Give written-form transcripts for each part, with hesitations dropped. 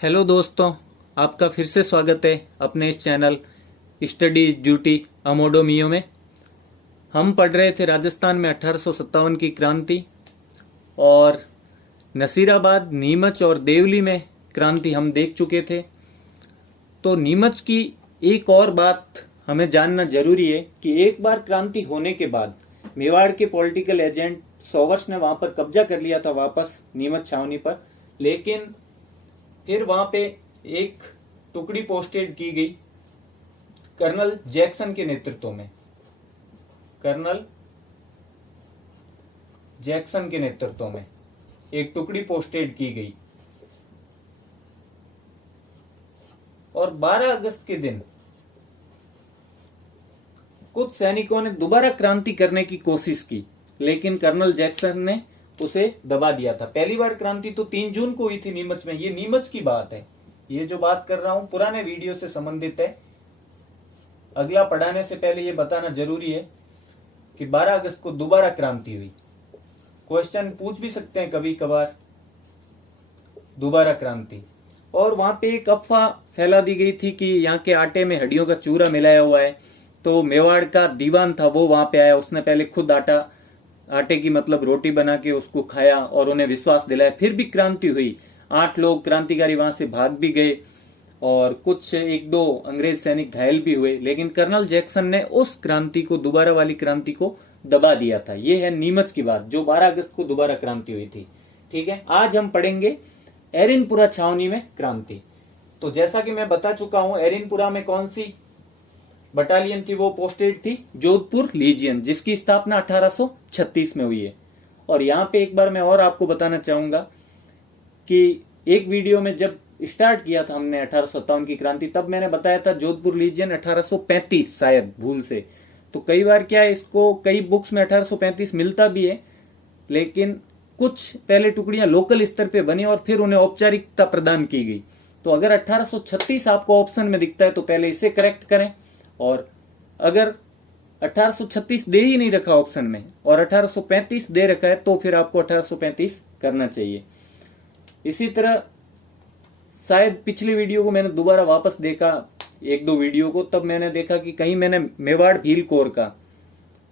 Hello दोस्तों, आपका फिर से स्वागत है अपने इस चैनल स्टडी इज ड्यूटी अमोडो मियो में। हम पढ़ रहे थे राजस्थान में 1857 की क्रांति और नसीराबाद, नीमच और देवली में क्रांति हम देख चुके थे। तो नीमच की एक और बात हमें जानना जरूरी है कि एक बार क्रांति होने के बाद मेवाड़ के पॉलिटिकल एजेंट सौवर्ष ने वहां पर कब्जा कर लिया था वापस नीमच छावनी पर, लेकिन फिर वहां पे एक टुकड़ी पोस्टेड की गई कर्नल जैक्सन के नेतृत्व में। कर्नल जैक्सन के नेतृत्व में एक टुकड़ी पोस्टेड की गई और 12 अगस्त के दिन कुछ सैनिकों ने दोबारा क्रांति करने की कोशिश की, लेकिन कर्नल जैक्सन ने उसे दबा दिया था। पहली बार क्रांति तो 3 जून को हुई थी नीमच में। ये नीमच की बात है, ये जो बात कर रहा हूं पुराने वीडियो से संबंधित है। अगला पढ़ाने से पहले ये बताना जरूरी है कि 12 अगस्त को दोबारा क्रांति हुई। क्वेश्चन पूछ भी सकते हैं कभी कभार, दोबारा क्रांति। और वहां पे एक अफवाह फैला दी गई थी कि यहाँ के आटे में हड्डियों का चूरा मिलाया हुआ है। तो मेवाड़ का दीवान था, वो वहां पे आया, उसने पहले खुद आटे की मतलब रोटी बना के उसको खाया और उन्हें विश्वास दिलाया। फिर भी क्रांति हुई। 8 लोग क्रांतिकारी वहां से भाग भी गए और कुछ 1-2 अंग्रेज सैनिक घायल भी हुए, लेकिन कर्नल जैक्सन ने उस क्रांति को, दोबारा वाली क्रांति को दबा दिया था। ये है नीमच की बात, जो 12 अगस्त को दोबारा क्रांति हुई थी। ठीक है, आज हम पढ़ेंगे एरिनपुरा छावनी में क्रांति। तो जैसा कि मैं बता चुका हूं, एरिनपुरा में कौन सी बटालियन थी, वो पोस्टेड थी जोधपुर लीजियन, जिसकी स्थापना 1836 में हुई है। और यहाँ पे एक बार मैं और आपको बताना चाहूंगा कि एक वीडियो में जब स्टार्ट किया था हमने 1857 की क्रांति, तब मैंने बताया था जोधपुर लीजियन 1835, शायद भूल से। तो कई बार क्या है, इसको कई बुक्स में 1835 मिलता भी है, लेकिन कुछ पहले टुकड़ियां लोकल स्तर पे बनी और फिर उन्हें औपचारिकता प्रदान की गई। तो अगर 1836 आपको ऑप्शन में दिखता है तो पहले इसे करेक्ट करें, और अगर 1836 दे ही नहीं रखा ऑप्शन में और 1835 दे रखा है तो फिर आपको 1835 करना चाहिए। इसी तरह शायद पिछली वीडियो को मैंने दोबारा वापस देखा, 1-2 वीडियो को, तब मैंने देखा कि कहीं मैंने मेवाड़ भील कोर का,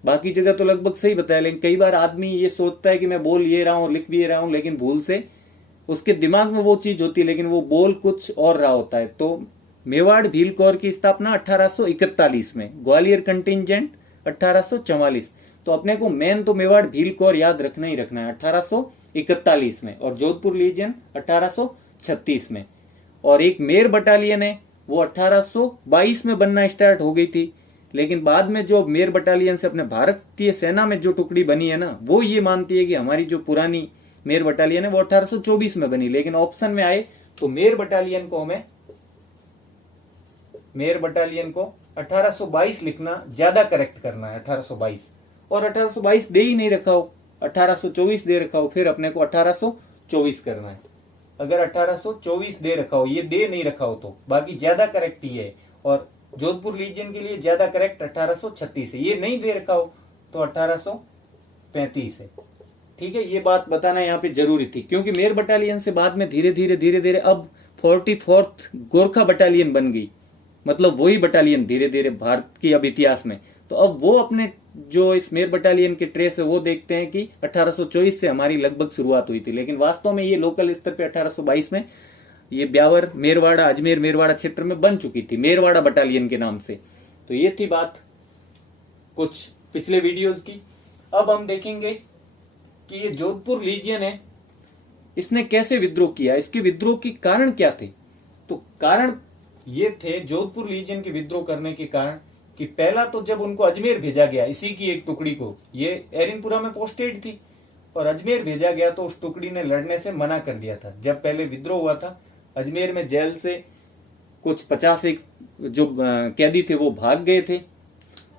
बाकी जगह तो लगभग सही बताया, लेकिन कई बार आदमी ये सोचता है कि मैं बोल ये रहा हूं और लिख भी रहा हूं, लेकिन भूल से उसके दिमाग में वो चीज होती है लेकिन वो बोल कुछ और रहा होता है। तो मेवाड़ भील कोर की स्थापना 1841 में, ग्वालियर कंटिंजेंट 1844। तो अपने को मेन तो मेवाड़ भील कोर याद रखना ही रखना है 1841 में, और जोधपुर लीजियन 1836 में। और एक मेर बटालियन है, वो 1822 में बनना स्टार्ट हो गई थी, लेकिन बाद में जो मेर बटालियन से अपने भारतीय सेना में जो टुकड़ी बनी है ना, वो ये मानती है कि हमारी जो पुरानी मेर बटालियन है वो 1824 में बनी। लेकिन ऑप्शन में आए तो मेर बटालियन को 1822 लिखना ज्यादा करेक्ट करना है, 1822। और 1822 दे ही नहीं रखा हो, 1824 दे रखा हो, फिर अपने को 1824 करना है। अगर 1824 दे रखा हो, ये दे नहीं रखा हो तो बाकी ज्यादा करेक्ट ही है। और जोधपुर लीजियन के लिए ज्यादा करेक्ट 1836 है। ये नहीं दे रखा हो तो 1835 है। ठीक है, ये बात बताना यहाँ पे जरूरी थी, क्योंकि मेर बटालियन से बाद में धीरे धीरे अब 44th गोरखा बटालियन बन गई, मतलब वही बटालियन धीरे धीरे भारत की अब इतिहास में। तो अब वो अपने जो इस मेर बटालियन के ट्रेस है वो देखते हैं कि 1824 से हमारी लगभग शुरुआत हुई थी, लेकिन वास्तव में ये लोकल स्तर पे 1822 में ये ब्यावर मेरवाड़ा, अजमेर मेरवाड़ा क्षेत्र में बन चुकी थी मेरवाड़ा बटालियन के नाम से। तो ये थी बात कुछ पिछले वीडियोज की। अब हम देखेंगे कि ये जोधपुर लीजियन है, इसने कैसे विद्रोह किया, इसके विद्रोह के कारण क्या थे। तो कारण ये थे जोधपुर लीजियन के विद्रोह करने के कारण कि पहला तो जब उनको अजमेर भेजा गया, इसी की एक टुकड़ी को, ये एरिनपुरा में पोस्टेड थी और अजमेर भेजा गया, तो उस टुकड़ी ने लड़ने से मना कर दिया था। जब पहले विद्रोह हुआ था अजमेर में, जेल से कुछ 50 जो कैदी थे वो भाग गए थे,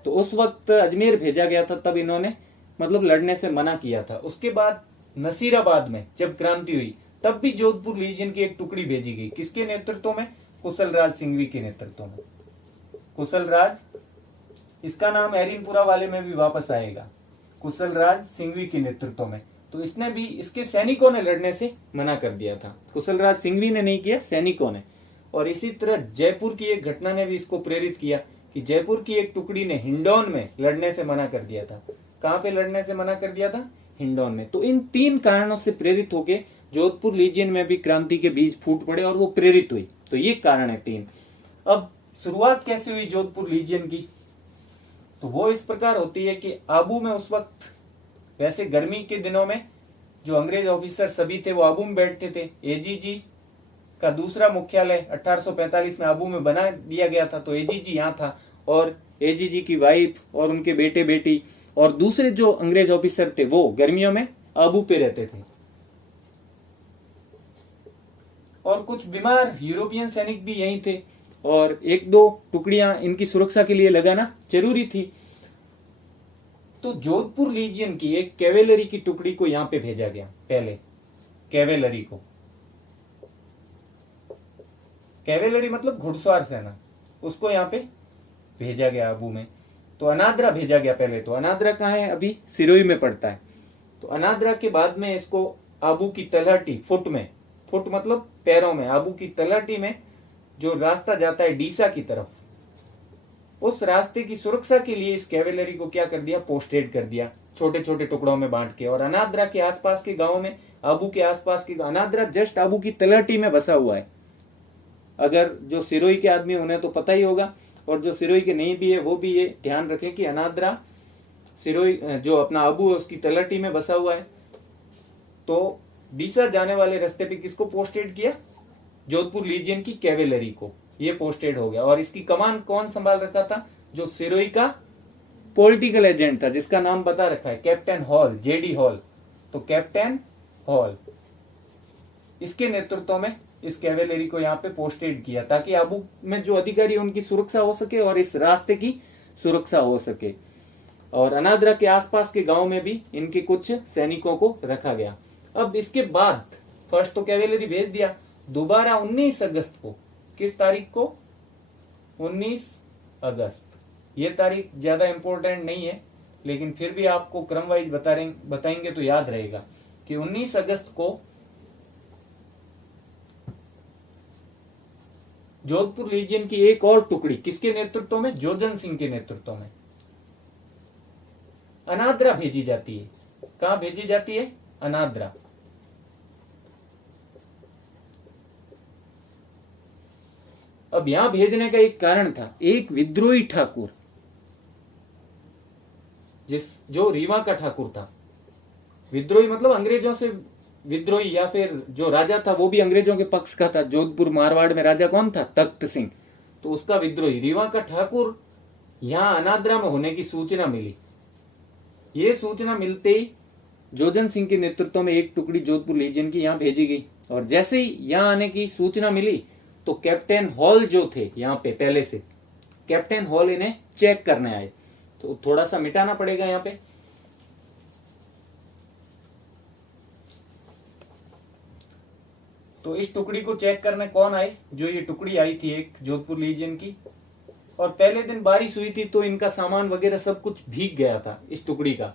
तो उस वक्त अजमेर भेजा गया था, तब इन्होंने मतलब लड़ने से मना किया था। उसके बाद नसीराबाद में जब क्रांति हुई तब भी जोधपुर लीजियन की एक टुकड़ी भेजी गई, किसके नेतृत्व में, कुशलराज सिंघवी के नेतृत्व में। कुशलराज, इसका नाम एरिनपुरा वाले में भी वापस आएगा, कुशलराज सिंघवी के नेतृत्व में। तो इसने भी, इसके सैनिकों ने लड़ने से मना कर दिया था। कुशलराज सिंघवी ने नहीं किया, सैनिकों ने। और इसी तरह जयपुर की एक घटना ने भी इसको प्रेरित किया कि जयपुर की एक टुकड़ी ने हिंडौन में लड़ने से मना कर दिया था। कहां पे लड़ने से मना कर दिया था? हिंडौन में। तो इन 3 कारणों से प्रेरित होके जोधपुर लीजियन में भी क्रांति के बीज फूट पड़े और वो प्रेरित हुई। तो ये कारण है 3। अब शुरुआत कैसे हुई जोधपुर लीजियन की? तो वो इस प्रकार होती है कि आबू में उस वक्त, वैसे गर्मी के दिनों में जो अंग्रेज ऑफिसर सभी थे वो आबू में बैठते थे। एजीजी का दूसरा मुख्यालय 1845 में आबू में बना दिया गया था, तो एजीजी यहाँ था और एजीजी की वाइफ और उनके बेटे बेटी और दूसरे जो अंग्रेज ऑफिसर थे वो गर्मियों में आबू पे रहते थे। और कुछ बीमार यूरोपियन सैनिक भी यहीं थे और 1-2 टुकड़ियां इनकी सुरक्षा के लिए लगाना जरूरी थी। तो जोधपुर लीजियन की एक कैवेलरी की टुकड़ी को यहां पे भेजा गया। पहले कैवेलरी को, कैवेलरी मतलब घुड़सवार सेना, उसको यहाँ पे भेजा गया आबू में। तो अनाद्रा भेजा गया पहले। तो अनाद्रा कहाँ है? अभी सिरोही में पड़ता है। तो अनाद्रा के बाद में इसको आबू की तलहटी, फुट में, फुट मतलब पैरों में, आबू की तलहटी में जो रास्ता जाता है डीसा की तरफ, उस रास्ते की सुरक्षा के लिए इस कैवेलरी को क्या कर दिया? पोस्टेड कर दिया, छोटे छोटे टुकड़ों में बांट के। और अनाद्रा के आसपास के गांव में, आबू के आसपास के, अनाद्रा जस्ट आबू की तलहटी में बसा हुआ है। अगर जो सिरोही के आदमी उन्हें तो पता ही होगा, और जो सिरोही के नहीं भी है वो भी ये ध्यान रखें कि अनाद्रा सिरोही जो अपना आबू है उसकी तलहटी में बसा हुआ है। तो डीसा जाने वाले रास्ते पे किसको पोस्टेड किया? जोधपुर लीजियन की कैवेलरी को ये पोस्टेड हो गया। और इसकी कमान कौन संभाल रखा था? जो सिरोही का पॉलिटिकल एजेंट था, जिसका नाम बता रखा है कैप्टन हॉल, जेडी हॉल। तो कैप्टन हॉल, इसके नेतृत्व में इस कैवेलरी को यहाँ पे पोस्टेड किया ताकि आबू में जो अधिकारी उनकी सुरक्षा हो सके और इस रास्ते की सुरक्षा हो सके। और अनाद्रा के आसपास के गांव में भी इनके कुछ सैनिकों को रखा गया। अब इसके बाद फर्स्ट तो कैवेलरी भेज दिया, दोबारा 19 अगस्त को, किस तारीख को? 19 अगस्त। ये तारीख ज्यादा इंपॉर्टेंट नहीं है, लेकिन फिर भी आपको क्रम वाइज बताएंगे तो याद रहेगा कि 19 अगस्त को जोधपुर लीजियन की एक और टुकड़ी किसके नेतृत्व में? जोजन सिंह के नेतृत्व में अनाद्रा भेजी जाती है। कहां भेजी जाती है? अनाद्रा। अब यहां भेजने का एक कारण था, एक विद्रोही ठाकुर जो रीवा का ठाकुर था। विद्रोही मतलब अंग्रेजों से विद्रोही, या फिर जो राजा था वो भी अंग्रेजों के पक्ष का था। जोधपुर मारवाड़ में राजा कौन था? तख्त सिंह। तो उसका विद्रोही रीवा का ठाकुर यहां अनाद्रा में होने की सूचना मिली। ये सूचना मिलते ही जोजन सिंह के नेतृत्व में एक टुकड़ी जोधपुर लीजियन की यहां भेजी गई। और जैसे ही यहां आने की सूचना मिली तो कैप्टन हॉल जो थे यहां पे पहले से, कैप्टन हॉल इन्हें चेक करने आए। तो थोड़ा सा मिटाना पड़ेगा यहां पे। तो इस टुकड़ी को चेक करने कौन आए? जो ये टुकड़ी आई थी एक जोधपुर लीजियन की। और पहले दिन बारिश हुई थी तो इनका सामान वगैरह सब कुछ भीग गया था। इस टुकड़ी का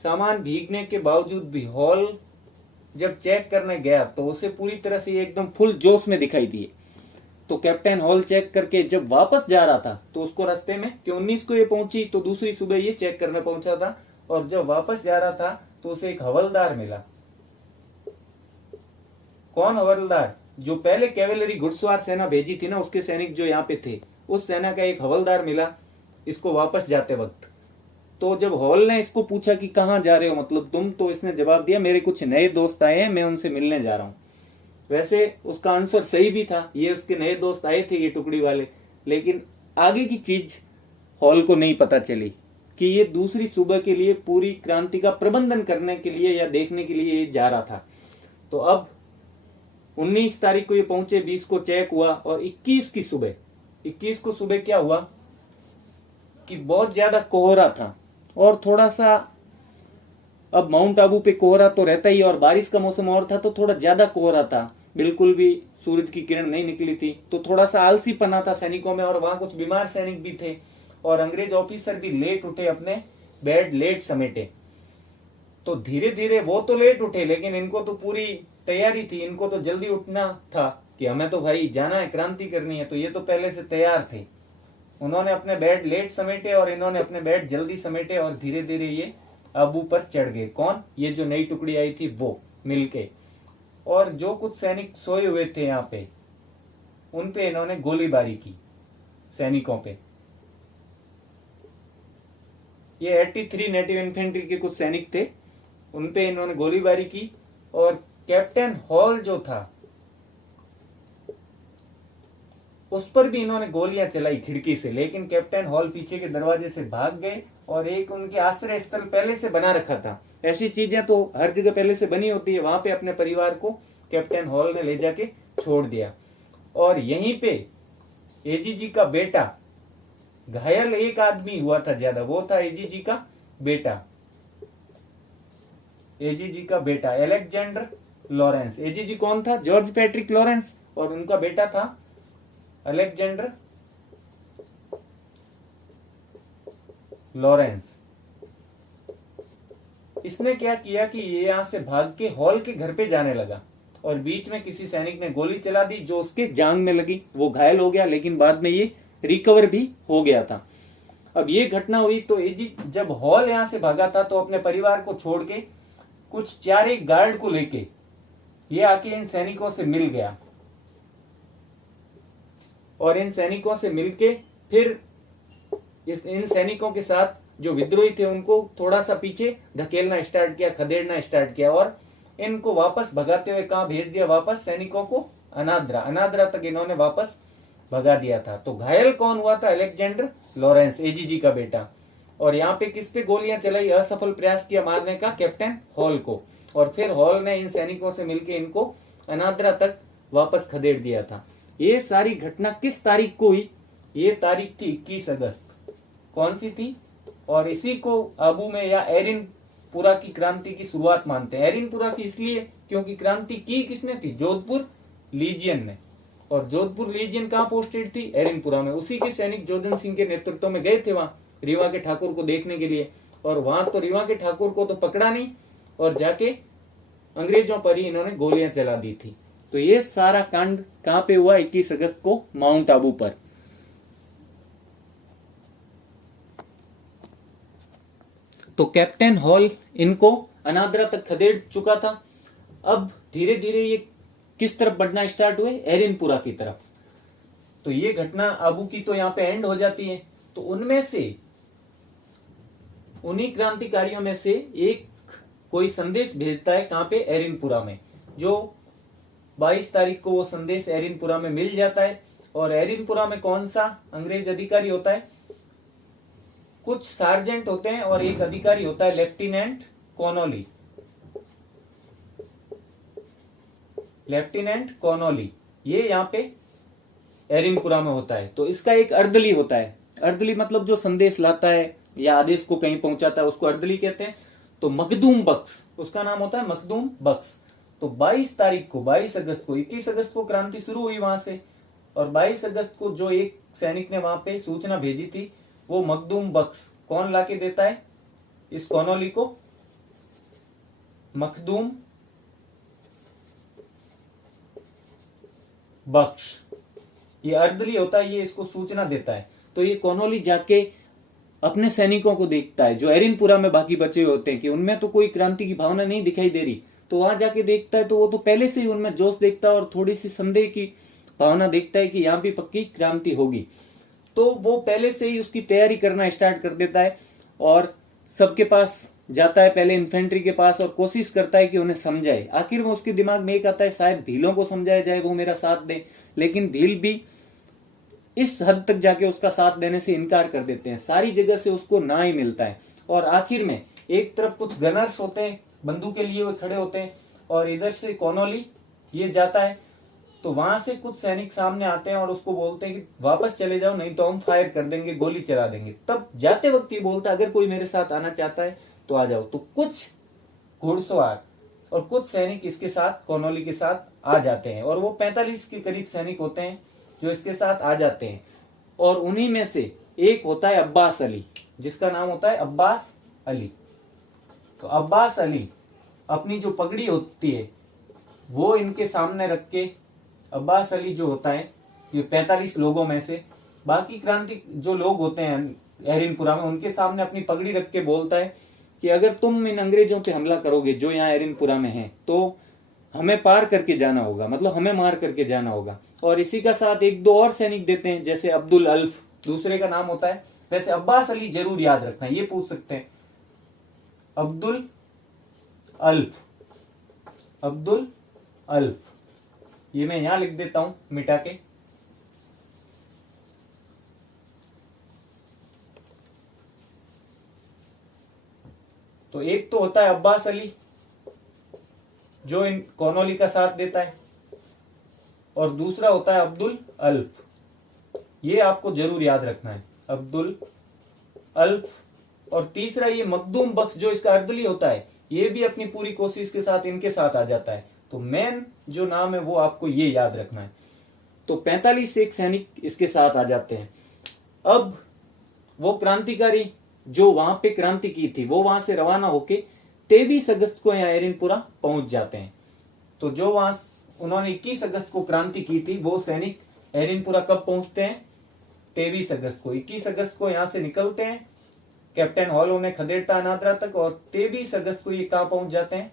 सामान भीगने के बावजूद भी हॉल जब चेक करने गया तो उसे पूरी तरह से एकदम फुल जोश में दिखाई दिए। तो कैप्टन हॉल चेक करके जब वापस जा रहा था तो उसको रास्ते में, कि 19 को ये पहुंची तो दूसरी सुबह ये चेक करने पहुंचा था, और जब वापस जा रहा था तो उसे एक हवलदार मिला। कौन हवलदार? जो पहले कैवेलरी घुड़सवार सेना भेजी थी ना, उसके सैनिक जो यहाँ पे थे, उस सेना का एक हवलदार मिला इसको वापस जाते वक्त। तो जब हॉल ने इसको पूछा कि कहाँ जा रहे हो, मतलब तुम, तो इसने जवाब दिया मेरे कुछ नए दोस्त आए हैं, मैं उनसे मिलने जा रहा हूँ। वैसे उसका आंसर सही भी था, ये उसके नए दोस्त आए थे ये टुकड़ी वाले, लेकिन आगे की चीज हॉल को नहीं पता चली कि ये दूसरी सुबह के लिए पूरी क्रांति का प्रबंधन करने के लिए या देखने के लिए ये जा रहा था। तो अब 19 तारीख को ये पहुंचे, 20 को चेक हुआ, और 21 को सुबह क्या हुआ कि बहुत ज्यादा कोहरा था। और थोड़ा सा, अब माउंट आबू पे कोहरा तो रहता ही, और बारिश का मौसम और था तो थोड़ा ज्यादा कोहरा था, बिल्कुल भी सूरज की किरण नहीं निकली थी। तो थोड़ा सा आलसी पना था सैनिकों में, और वहां कुछ बीमार सैनिक भी थे, और अंग्रेज ऑफिसर भी लेट उठे, अपने बेड लेट समेटे। तो धीरे धीरे वो तो लेट उठे, लेकिन इनको तो पूरी तैयारी थी, इनको तो जल्दी उठना था कि हमें तो भाई जाना है, क्रांति करनी है। तो ये तो पहले से तैयार थे। उन्होंने अपने बेड लेट समेटे और इन्होंने अपने बेड जल्दी समेटे और धीरे धीरे ये आबू पर चढ़ गए। कौन? ये जो नई टुकड़ी आई थी वो मिलके। और जो कुछ सैनिक सोए हुए थे यहाँ पे, उन पे इन्होंने गोलीबारी की, सैनिकों पे। ये 83 नेटिव इन्फेंट्री के कुछ सैनिक थे, उन पे इन्होंने गोलीबारी की। और कैप्टन हॉल जो था उस पर भी इन्होंने गोलियां चलाई खिड़की से, लेकिन कैप्टन हॉल पीछे के दरवाजे से भाग गए। और एक उनके आश्रय स्थल पहले से बना रखा था, ऐसी चीजें तो हर जगह पहले से बनी होती है, वहां पे अपने परिवार को कैप्टन हॉल ने ले जाके छोड़ दिया। और यहीं पे एजीजी का बेटा, घायल एक आदमी हुआ था ज्यादा, वो था एजीजी का बेटा, एजीजी का बेटा अलेक्जेंडर लॉरेंस। एजीजी कौन था? जॉर्ज पैट्रिक लॉरेंस, और उनका बेटा था अलेक्जेंडर लॉरेंस। इसने क्या किया कि ये यहां से भाग के हॉल के घर पे जाने लगा और बीच में किसी सैनिक ने गोली चला दी जो उसके जांग में लगी। वो घायल हो गया, लेकिन बाद में ये रिकवर भी हो गया था। अब ये घटना हुई तो एजी जब हॉल यहां से भागा था तो अपने परिवार को छोड़ के कुछ 4 गार्ड को लेके ये आके इन सैनिकों से मिल गया। और इन सैनिकों से मिलके फिर इन सैनिकों के साथ जो विद्रोही थे उनको थोड़ा सा पीछे धकेलना स्टार्ट किया, खदेड़ना स्टार्ट किया और इनको वापस भगाते हुए कहां भेज दिया? वापस सैनिकों को अनाद्रा। अनाद्रा तक इन्होंने वापस भगा दिया था। तो घायल कौन हुआ था? अलेक्जेंडर लॉरेंस, एजीजी का बेटा। और यहाँ पे किस पे गोलियां चलाई? असफल प्रयास किया मारने का कैप्टन हॉल को। और फिर हॉल ने इन सैनिकों से मिलकर इनको अनाद्रा तक वापस खदेड़ दिया था। ये सारी घटना किस तारीख को हुई? ये तारीख थी 21 अगस्त। कौन सी थी? और इसी को आबू में या एरिनपुरा की क्रांति की शुरुआत मानते हैं। एरिनपुरा की इसलिए क्योंकि क्रांति की किसने थी? जोधपुर लीजियन ने। और जोधपुर लीजियन कहाँ पोस्टेड थी? एरिनपुरा में। उसी के सैनिक जोधन सिंह के नेतृत्व में गए थे वहां रीवा के ठाकुर को देखने के लिए। और वहां तो रीवा के ठाकुर को तो पकड़ा नहीं और जाके अंग्रेजों पर ही इन्होंने गोलियां चला दी थी। तो ये सारा कांड कहां पे हुआ? 21 अगस्त को माउंट आबू पर। तो कैप्टन हॉल इनको अनाद्रा तक खदेड़ चुका था। अब धीरे धीरे ये किस तरफ बढ़ना स्टार्ट हुए? एरिनपुरा की तरफ। तो ये घटना आबू की तो यहां पे एंड हो जाती है। तो उनमें से उन्हीं क्रांतिकारियों में से एक कोई संदेश भेजता है कहां पे? एरिनपुरा में। जो 22 तारीख को वो संदेश एरिनपुरा में मिल जाता है। और एरिनपुरा में कौन सा अंग्रेज अधिकारी होता है? कुछ सार्जेंट होते हैं और एक अधिकारी होता है लेफ्टिनेंट कॉनोली। लेफ्टिनेंट कॉनोली ये यहाँ पे एरिनपुरा में होता है। तो इसका एक अर्दली होता है। अर्दली मतलब जो संदेश लाता है या आदेश को कहीं पहुंचाता है उसको अर्दली कहते हैं। तो मखदूम बख्श उसका नाम होता है, मखदूम बख्श। तो 22 तारीख को, 22 अगस्त को, 21 अगस्त को क्रांति शुरू हुई वहां से। और 22 अगस्त को जो एक सैनिक ने वहां पे सूचना भेजी थी वो मखदूम बख्श। कौन लाके देता है इस कॉनोली को? मखदूम बख्श। ये अर्दली होता है, ये इसको सूचना देता है। तो ये कॉनोली जाके अपने सैनिकों को देखता है जो एरिनपुरा में बाकी बचे होते हैं कि उनमें तो कोई क्रांति की भावना नहीं दिखाई दे रही। तो वहां जाके देखता है तो वो तो पहले से ही उनमें जोश देखता है और थोड़ी सी संदेह की भावना देखता है कि यहाँ भी पक्की क्रांति होगी। तो वो पहले से ही उसकी तैयारी करना स्टार्ट कर देता है और सबके पास जाता है, पहले इन्फेंट्री के पास, और कोशिश करता है कि उन्हें समझाए। आखिर में उसके दिमाग में एक आता है शायद भीलों को समझाया जाए, वो मेरा साथ दे। लेकिन भील भी इस हद तक जाके उसका साथ देने से इनकार कर देते हैं। सारी जगह से उसको ना ही मिलता है। और आखिर में एक तरफ कुछ गनर्स होते हैं, बंदूक के लिए वो खड़े होते हैं, और इधर से कॉनोली ये जाता है। तो वहां से कुछ सैनिक सामने आते हैं और उसको बोलते हैं कि वापस चले जाओ नहीं तो हम फायर कर देंगे, गोली चला देंगे। तब जाते वक्त ये बोलता है अगर कोई मेरे साथ आना चाहता है तो आ जाओ। तो कुछ घुड़सवार और कुछ सैनिक इसके साथ, कॉनोली के साथ आ जाते हैं। और वो 45 के करीब सैनिक होते हैं जो इसके साथ आ जाते हैं। और उन्हीं में से एक होता है अब्बास अली, जिसका नाम होता है अब्बास अली। तो अब्बास अली अपनी जो पगड़ी होती है वो इनके सामने रख के, अब्बास अली जो होता है ये 45 लोगों में से, बाकी क्रांति जो लोग होते हैं एरिनपुरा में, उनके सामने अपनी पगड़ी रख के बोलता है कि अगर तुम इन अंग्रेजों पे हमला करोगे जो यहाँ एरिनपुरा में है तो हमें पार करके जाना होगा, मतलब हमें मार करके जाना होगा। और इसी का साथ एक दो और सैनिक देते हैं, जैसे अब्दुल अल्फ दूसरे का नाम होता है। वैसे अब्बास अली जरूर याद रखना, ये पूछ सकते हैं अब्दुल अल्फ, अब्दुल अल्फ, ये मैं यहां लिख देता हूं मिटा के। तो एक तो होता है अब्बास अली जो इन कॉनोली का साथ देता है, और दूसरा होता है अब्दुल अल्फ। ये आपको जरूर याद रखना है, अब्दुल अल्फ। और तीसरा ये मखदूम बख्श जो इसका अर्दली होता है, ये भी अपनी पूरी कोशिश के साथ इनके साथ आ जाता है। तो मेन जो नाम है वो आपको ये याद रखना है। तो 45 एक सैनिक इसके साथ आ जाते हैं। अब वो क्रांतिकारी जो वहां पे क्रांति की थी वो वहां से रवाना होके 23 अगस्त को यहाँ एरिनपुरा पहुंच जाते हैं। तो जो वहां उन्होंने 21 अगस्त को क्रांति की थी वो सैनिक एरिनपुरा कब पहुंचते हैं? 23 अगस्त को। 21 अगस्त को यहां से निकलते हैं, कैप्टन हॉल उन्हें खदेड़ता अनादरा तक, और 23 अगस्त को ये कहां पहुंच जाते हैं?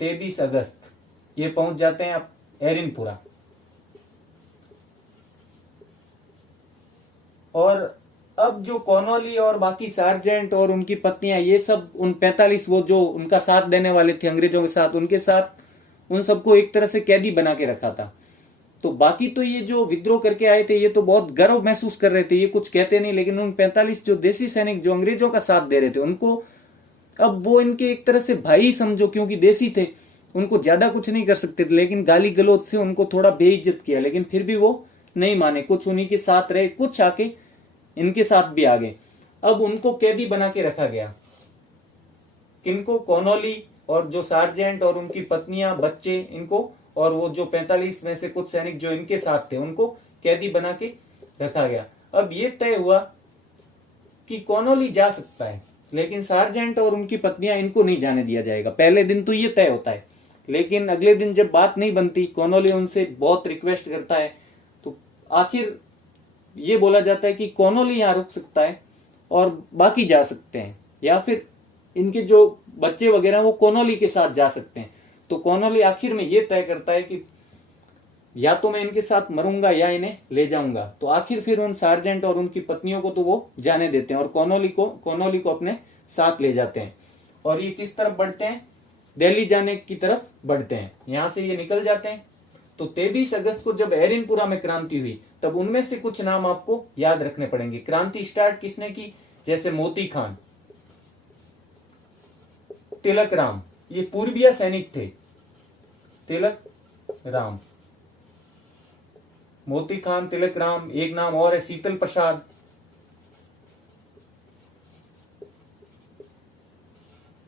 23 अगस्त ये पहुंच जाते हैं एरिनपुरा। और अब जो कॉनोली और बाकी सार्जेंट और उनकी पत्नियां, ये सब उन 45 वो जो उनका साथ देने वाले थे अंग्रेजों के साथ, उनके साथ उन सबको एक तरह से कैदी बना के रखा था। तो बाकी तो ये जो विद्रोह करके आए थे ये तो बहुत गर्व महसूस कर रहे थे, ये कुछ कहते नहीं, लेकिन उन 45 जो देसी सैनिक जो अंग्रेजों का साथ दे रहे थे उनको अब वो इनके एक तरह से भाई समझो, क्योंकि देसी थे, उनको ज्यादा कुछ नहीं कर सकते थे, लेकिन गाली गलौज से उनको थोड़ा बेइज्जत किया, लेकिन फिर भी वो नहीं माने, कुछ उन्हीं के साथ रहे, कुछ आके इनके साथ भी आ गए। अब उनको कैदी बना के रखा गया, किनको? कॉनोली और जो सार्जेंट और उनकी पत्नियां, बच्चे, इनको, और वो जो 45 में से कुछ सैनिक जो इनके साथ थे उनको कैदी बना के रखा गया। अब ये तय हुआ कि कॉनोली जा सकता है, लेकिन सार्जेंट और उनकी पत्नियां इनको नहीं जाने दिया जाएगा। पहले दिन तो ये तय होता है, लेकिन अगले दिन जब बात नहीं बनती, कॉनोली उनसे बहुत रिक्वेस्ट करता है, तो आखिर ये बोला जाता है कि कॉनोली यहां रुक सकता है और बाकी जा सकते हैं, या फिर इनके जो बच्चे वगैरह वो कॉनोली के साथ जा सकते हैं। तो कॉनोली आखिर में ये तय करता है कि या तो मैं इनके साथ मरूंगा या इन्हें ले जाऊंगा। तो आखिर फिर उन सार्जेंट और उनकी पत्नियों को तो वो जाने देते हैं और कॉनोली को अपने साथ ले जाते हैं। और ये किस तरफ बढ़ते हैं? दिल्ली जाने की तरफ बढ़ते हैं। यहां से ये निकल जाते हैं। तो 23 अगस्त को जब एरिनपुरा में क्रांति हुई तब उनमें से कुछ नाम आपको याद रखने पड़ेंगे। क्रांति स्टार्ट किसने की? जैसे मोती खान, तिलक राम, ये पूर्वीय सैनिक थे। तिलक राम, मोती खान, तिलक राम, एक नाम और है शीतल प्रसाद।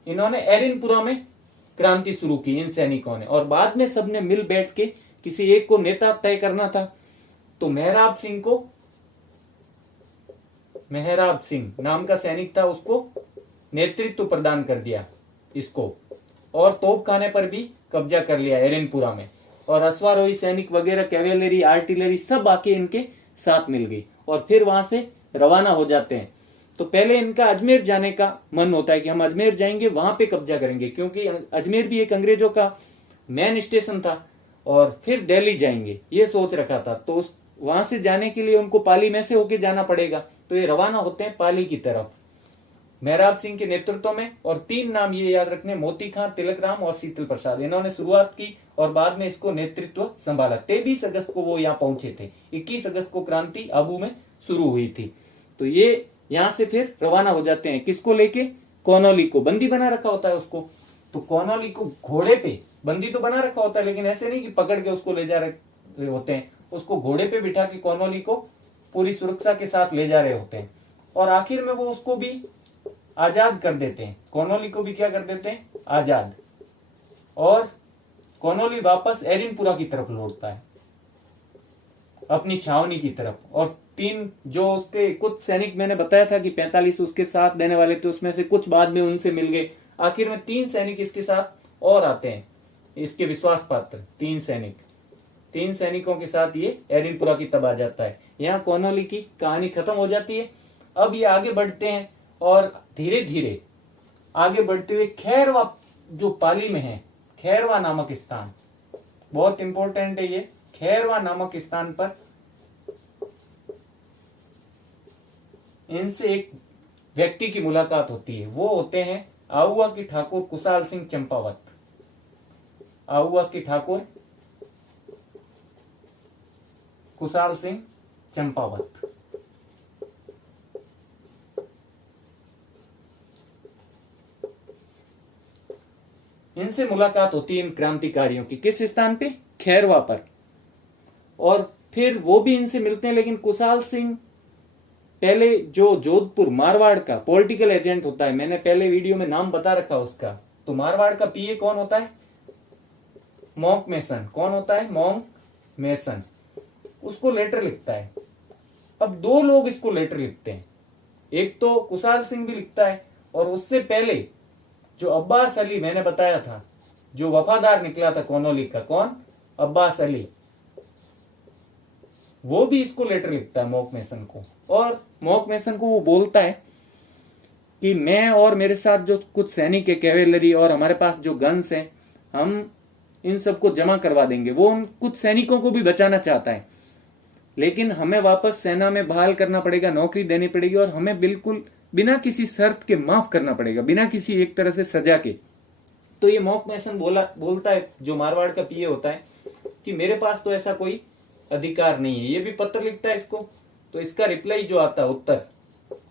इन्होंने एरिनपुरा में क्रांति शुरू की इन सैनिकों ने, और बाद में सबने मिल बैठ के किसी एक को नेता तय करना था। तो मेहराब सिंह नाम का सैनिक था, उसको नेतृत्व प्रदान कर दिया इसको, और तोपखाने पर भी कब्जा कर लिया एरिनपुरा में। और अश्वारोही सैनिक वगैरह, कैवेलरी, आर्टिलरी सब आके इनके साथ मिल गई और फिर वहां से रवाना हो जाते हैं। तो पहले इनका अजमेर जाने का मन होता है कि हम अजमेर जाएंगे, वहां पे कब्जा करेंगे, क्योंकि अजमेर भी एक अंग्रेजों का मेन स्टेशन था, और फिर दिल्ली जाएंगे ये सोच रखा था। तो वहां से जाने के लिए उनको पाली में से होके जाना पड़ेगा। तो ये रवाना होते हैं पाली की तरफ मेहराब सिंह के नेतृत्व में। और 3 नाम ये याद रखने, मोती खां, तिलक राम और शीतल प्रसाद, इन्होंने शुरुआत की और बाद में इसको नेतृत्व संभाला। 23 अगस्त को वो यहाँ पहुंचे थे। 21 अगस्त को क्रांति आबू में शुरू हुई थी। तो ये यहां से फिर रवाना हो जाते हैं, किसको लेके? कॉनोली को। बंदी बना रखा होता है उसको। तो कॉनोली को घोड़े पे बंदी तो बना रखा होता है, लेकिन ऐसे नहीं कि पकड़ के उसको ले जा रहे होते हैं, उसको घोड़े पे बिठा के कॉनोली को पूरी सुरक्षा के साथ ले जा रहे होते हैं। और आखिर में वो उसको भी आजाद कर देते हैं। कॉनोली को भी क्या कर देते हैं? आजाद। और कॉनोली वापस एरिनपुरा की तरफ लौटता है, अपनी छावनी की तरफ। और 3 जो उसके कुछ सैनिक, मैंने बताया था कि 45 उसके साथ देने वाले थे, उसमें से कुछ बाद में उनसे मिल गए, आखिर में 3 सैनिक इसके साथ और आते हैं, इसके विश्वास पात्र 3 सैनिकों के साथ ये एरिनपुरा की तब आ जाता है। यहाँ कॉर्नवालिस की कहानी खत्म हो जाती है। अब ये आगे बढ़ते हैं और धीरे धीरे आगे बढ़ते हुए खैरवा जो पाली में है, खैरवा नामक स्थान बहुत इंपॉर्टेंट है। ये खैरवा नामक स्थान पर इनसे एक व्यक्ति की मुलाकात होती है। वो होते हैं आहुआ की ठाकुर कुशाल सिंह चंपावत। आहुआ की ठाकुर कुशाल सिंह चंपावत। इनसे मुलाकात होती है इन क्रांतिकारियों की किस स्थान पे? खैरवा पर। और फिर वो भी इनसे मिलते हैं, लेकिन कुशाल सिंह पहले जो जोधपुर मारवाड़ का पॉलिटिकल एजेंट होता है, मैंने पहले वीडियो में नाम बता रखा उसका, तो मारवाड़ का पीए कौन होता है? Monk mason. कौन होता है? Monk mason. उसको लेटर लिखता है। अब 2 लोग इसको लेटर लिखते हैं, एक तो कुशाल सिंह भी लिखता है, और उससे पहले जो अब्बास अली मैंने बताया था, जो वफादार निकला था कॉर्नवालिस का, कौन? अब्बास अली, वो भी इसको लेटर लिखता है मॉन्क मेसन को। और मॉन्क मेसन को वो बोलता है कि मैं और मेरे साथ जो कुछ सैनिक है, कैवेलरी, और हमारे पास जो गन्स हैं, हम इन सबको जमा करवा देंगे। वो उन कुछ सैनिकों को भी बचाना चाहता है, लेकिन हमें वापस सेना में बहाल करना पड़ेगा, नौकरी देनी पड़ेगी, और हमें बिल्कुल बिना किसी शर्त के माफ करना पड़ेगा, बिना किसी एक तरह से सजा के। तो ये मॉन्क मेसन बोलता है, जो मारवाड़ का पीए होता है, कि मेरे पास तो ऐसा कोई अधिकार नहीं है। ये भी पत्र लिखता है इसको, तो इसका रिप्लाई जो आता है उत्तर,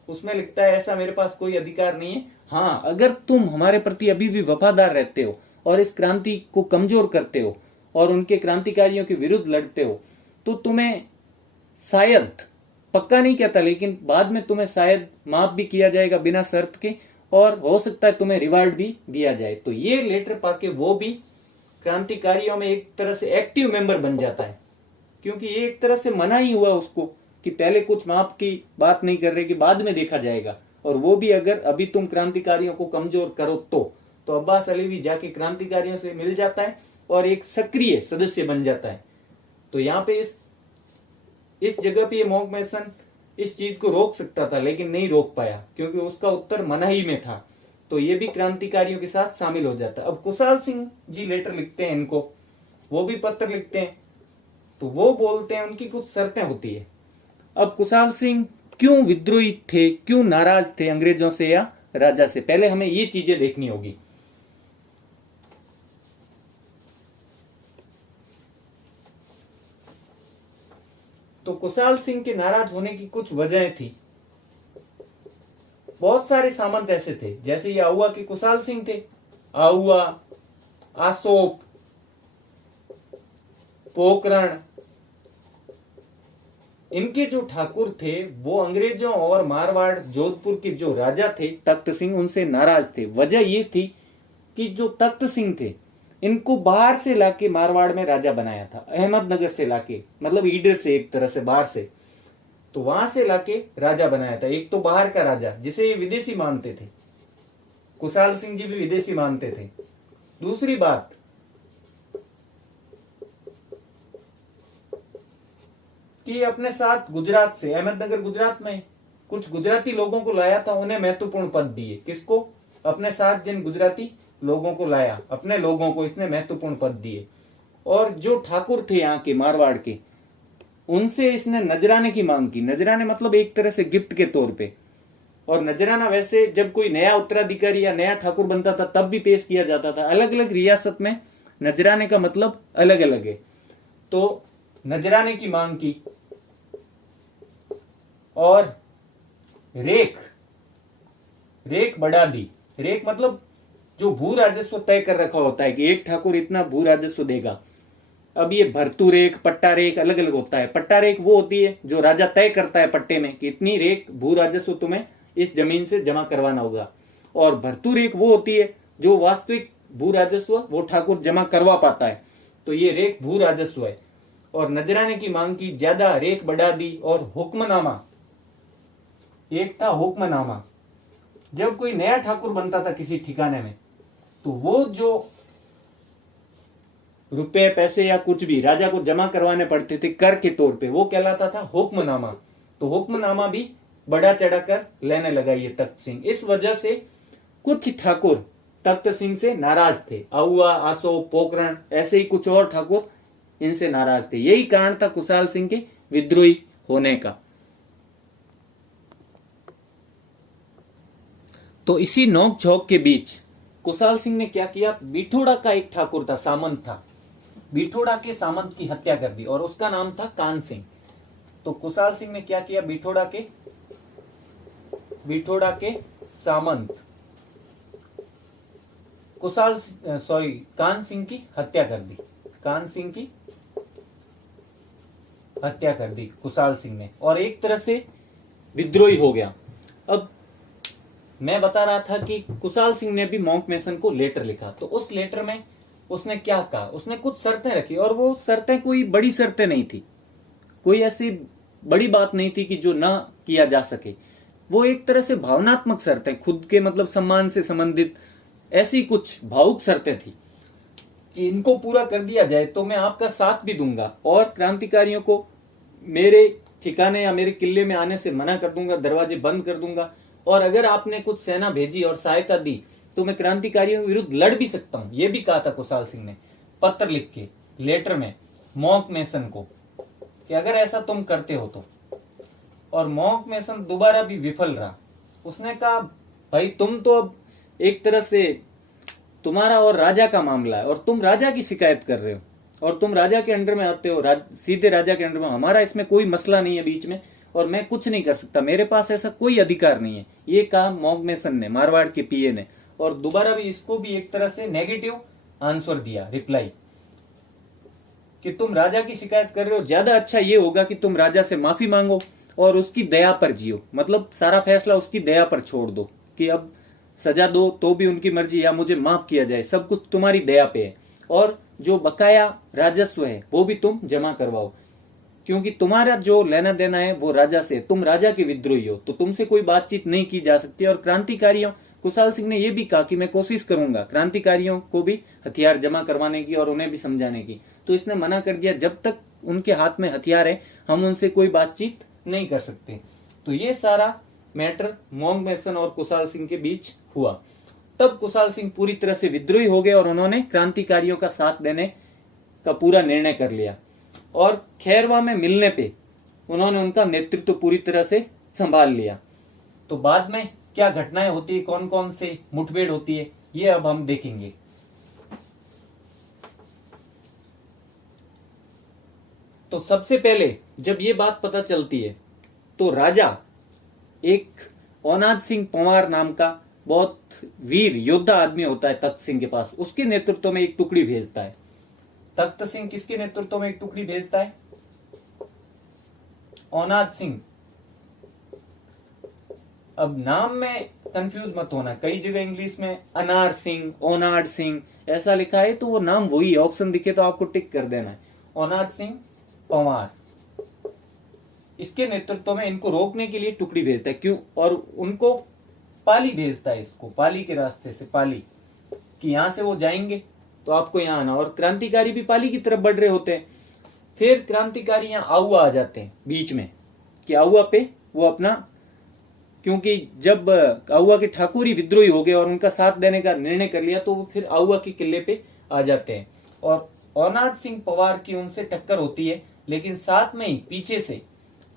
उसमें लिखता है ऐसा मेरे पास कोई अधिकार नहीं है। हाँ, अगर तुम हमारे प्रति अभी भी वफादार रहते हो और इस क्रांति को कमजोर करते हो और उनके क्रांतिकारियों के विरुद्ध लड़ते हो, तो तुम्हें शायद, पक्का नहीं कहता, लेकिन बाद में तुम्हें शायद माफ भी किया जाएगा बिना शर्त के, और हो सकता है तुम्हें रिवार्ड भी दिया जाए। तो ये लेटर पाके वो भी क्रांतिकारियों में एक तरह से एक्टिव मेंबर बन जाता है, क्योंकि ये एक तरह से मना ही हुआ उसको कि पहले कुछ माफ की बात नहीं कर रहे कि बाद में देखा जाएगा, और वो भी अगर अभी तुम क्रांतिकारियों को कमजोर करो तो अब्बास अली भी जाके क्रांतिकारियों से मिल जाता है और एक सक्रिय सदस्य बन जाता है। तो यहाँ पे इस जगह पे ये मॉन्क मेसन इस चीज को रोक सकता था, लेकिन नहीं रोक पाया, क्योंकि उसका उत्तर मनाही में था। तो ये भी क्रांतिकारियों के साथ शामिल हो जाता है। अब कुशाल सिंह जी लेटर लिखते हैं इनको, वो भी पत्र लिखते हैं, तो वो बोलते हैं, उनकी कुछ शर्तें होती है। अब कुशाल सिंह क्यों विद्रोही थे, क्यों नाराज थे अंग्रेजों से या राजा से, पहले हमें ये चीजें देखनी होगी। तो कुशाल सिंह के नाराज होने की कुछ वजह थी। बहुत सारे सामंत ऐसे थे, जैसे ये आहुआ के कुशाल सिंह थे, आहुआ, आसोप, पोकरण, इनके जो ठाकुर थे वो अंग्रेजों और मारवाड़ जोधपुर के जो राजा थे तख्त सिंह, उनसे नाराज थे। वजह ये थी कि जो तख्त सिंह थे, इनको बाहर से लाके मारवाड़ में राजा बनाया था, अहमदनगर से लाके, मतलब ईडर से, एक तरह से बाहर से, तो वहां से लाके राजा बनाया था। एक तो बाहर का राजा जिसे ये विदेशी मानते थे, कुशाल सिंह जी भी विदेशी मानते थे। दूसरी बात, कि अपने साथ गुजरात से, अहमदनगर गुजरात में, कुछ गुजराती लोगों को लाया था, उन्हें महत्वपूर्ण पद दिए। किसको? अपने साथ जिन गुजराती लोगों को लाया, अपने लोगों को इसने महत्वपूर्ण पद दिए। और जो ठाकुर थे यहाँ के मारवाड़ के, उनसे इसने नजराने की मांग की। नजराने मतलब एक तरह से गिफ्ट के तौर पे। और नजराना वैसे जब कोई नया उत्तराधिकारी या नया ठाकुर बनता था तब भी पेश किया जाता था। अलग अलग रियासत में नजराने का मतलब अलग अलग है। तो नजराने की मांग की। और रेख बढ़ा दी। रेख मतलब जो भू राजस्व तय कर रखा होता है कि एक ठाकुर इतना भू राजस्व देगा। अब ये भरतू रेख, पट्टा रेख अलग अलग होता है। पट्टा रेख वो होती है जो राजा तय करता है पट्टे में कि इतनी रेख भू राजस्व तुम्हें इस जमीन से जमा करवाना होगा। और भरतू रेख वो होती है जो वास्तविक भू राजस्व वो ठाकुर जमा करवा पाता है। तो ये रेख भू राजस्व है। और नजराने की मांग की, ज्यादा रेख बढ़ा दी। और हुक्मनामा, एक था हुक्मनामा। जब कोई नया ठाकुर बनता था किसी ठिकाने में, तो वो जो रुपए पैसे या कुछ भी राजा को जमा करवाने पड़ते थे कर के तौर पे, वो कहलाता था हुक्मनामा। तो हुक्मनामा भी बढ़ा चढ़ाकर लेने लगा ये तख्त सिंह। इस वजह से कुछ ठाकुर तख्त सिंह से नाराज थे। आउआ, आसो, पोकरण, ऐसे ही कुछ और ठाकुर इनसे नाराज थे। यही कारण था कुशाल सिंह के विद्रोही होने का। तो इसी नोक झोंक के बीच कुशाल सिंह ने क्या किया, बिठोड़ा का एक ठाकुर था, सामंत था, बिठोड़ा के सामंत की हत्या कर दी और उसका नाम था कान सिंह। तो कुशाल सिंह ने क्या किया, बिठोड़ा के सामंत कान सिंह की हत्या कर दी। कान सिंह की हत्या कर दी कुशाल सिंह ने, और एक तरह से विद्रोही हो गया। अब मैं बता रहा था कि कुशाल सिंह ने भी मॉन्क मेसन को लेटर लिखा। तो उस लेटर में उसने क्या कहा, उसने कुछ शर्तें रखी, और वो शर्तें कोई बड़ी शर्तें नहीं थी, कोई ऐसी बड़ी बात नहीं थी कि जो ना किया जा सके। वो एक तरह से भावनात्मक शर्तें, खुद के मतलब सम्मान से संबंधित ऐसी कुछ भावुक शर्तें थी कि इनको पूरा कर दिया जाए तो मैं आपका साथ भी दूंगा और क्रांतिकारियों को मेरे ठिकाने या मेरे किले में आने से मना कर दूंगा, दरवाजे बंद कर दूंगा, और अगर आपने कुछ सेना भेजी और सहायता दी तो मैं क्रांतिकारियों के विरुद्ध लड़ भी सकता हूं। यह भी कहा था कुशाल सिंह ने पत्र लिख के लेटर में मॉन्क मेसन को, कि अगर ऐसा तुम करते हो तो। और मॉन्क मेसन दोबारा भी विफल रहा। उसने कहा भाई तुम तो अब एक तरह से तुम्हारा और राजा का मामला है और तुम राजा की शिकायत कर रहे हो और तुम राजा के अंडर में आते हो, सीधे राजा के अंडर में। हमारा इसमें कोई मसला नहीं है बीच में और मैं कुछ नहीं कर सकता, मेरे पास ऐसा कोई अधिकार नहीं है। ये कहा मॉन्क मेसन ने, मारवाड़ के पीए ने। और दोबारा भी इसको भी एक तरह से नेगेटिव आंसर दिया, रिप्लाई, कि तुम राजा की शिकायत कर रहे हो, ज्यादा अच्छा ये होगा कि तुम राजा से माफी मांगो और उसकी दया पर जियो। मतलब सारा फैसला उसकी दया पर छोड़ दो कि अब सजा दो तो भी उनकी मर्जी या मुझे माफ किया जाए, सब कुछ तुम्हारी दया पे है। और जो बकाया राजस्व है वो भी तुम जमा करवाओ, क्योंकि तुम्हारा जो लेना देना है वो राजा से, तुम राजा के विद्रोही हो तो तुमसे कोई बातचीत नहीं की जा सकती। और क्रांतिकारियों, कुशाल सिंह ने यह भी कहा कि मैं कोशिश करूंगा क्रांतिकारियों को भी हथियार जमा करवाने की और उन्हें भी समझाने की। तो इसने मना कर दिया, जब तक उनके हाथ में हथियार है हम उनसे कोई बातचीत नहीं कर सकते। तो ये सारा मैटर मॉन्क मेसन और कुशाल सिंह के बीच हुआ। तब कुशाल सिंह पूरी तरह से विद्रोही हो गए और उन्होंने क्रांतिकारियों का साथ देने का पूरा निर्णय कर लिया। और खैरवा में मिलने पे उन्होंने उनका नेतृत्व पूरी तरह से संभाल लिया। तो बाद में क्या घटनाएं होती है, कौन कौन से मुठभेड़ होती है, ये अब हम देखेंगे। तो सबसे पहले जब ये बात पता चलती है तो राजा एक ओनाद सिंह पंवार नाम का बहुत वीर योद्धा आदमी होता है तख्त सिंह के पास, उसके नेतृत्व में एक टुकड़ी भेजता है। तख्त सिंह किसके नेतृत्व में एक टुकड़ी भेजता है? ओनाद सिंह। अब नाम में कंफ्यूज मत होना, कई जगह इंग्लिश में अनार सिंह, ओनाड सिंह ऐसा लिखा है, तो वो नाम वही है। ऑप्शन दिखे तो आपको टिक कर देना है। ओनाद सिंह पंवार, इसके नेतृत्व में इनको रोकने के लिए टुकड़ी भेजता है। क्यों? और उनको पाली भेजता है, इसको पाली के रास्ते से, पाली कि यहां से वो जाएंगे तो आपको यहाँ आना। और क्रांतिकारी भी पाली की तरफ बढ़ रहे होते हैं। फिर क्रांतिकारी यहाँ आउआ आ जाते हैं बीच में, कि आउआ पे वो अपना, क्योंकि जब आउआ के ठाकुर ही विद्रोही हो गए और उनका साथ देने का निर्णय कर लिया तो वो फिर आउआ के किले पे आ जाते हैं। और ओनाद सिंह पंवार की उनसे टक्कर होती है, लेकिन साथ में ही पीछे से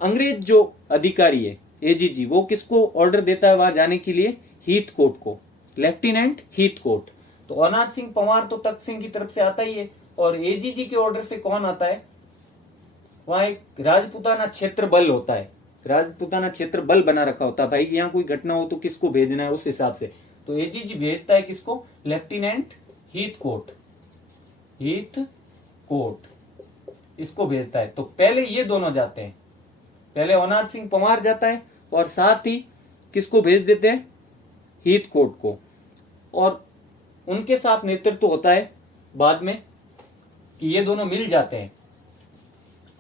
अंग्रेज जो अधिकारी है एजीजी, वो किसको ऑर्डर देता है वहां जाने के लिए? हीथकोट को, लेफ्टिनेंट हीथकोट। तो ओनाद सिंह पंवार तो तख्त सिंह की तरफ से आता ही है, और एजीजी के ऑर्डर से कौन आता है? वहां एक राजपूताना क्षेत्र बल होता है, राजपूताना क्षेत्र बल बना रखा होता है। भाई यहाँ कोई घटना हो तो किसको भेजना है उस हिसाब से। तो एजीजी भेजता है किसको? लेफ्टिनेंट हीथकोट, हीथकोट इसको भेजता है। तो पहले ये दोनों जाते हैं, पहले ओनाद सिंह पंवार जाता है और साथ ही किसको भेज देते हैं? हीथकोट को। और उनके साथ नेतृत्व होता है बाद में कि ये दोनों मिल जाते हैं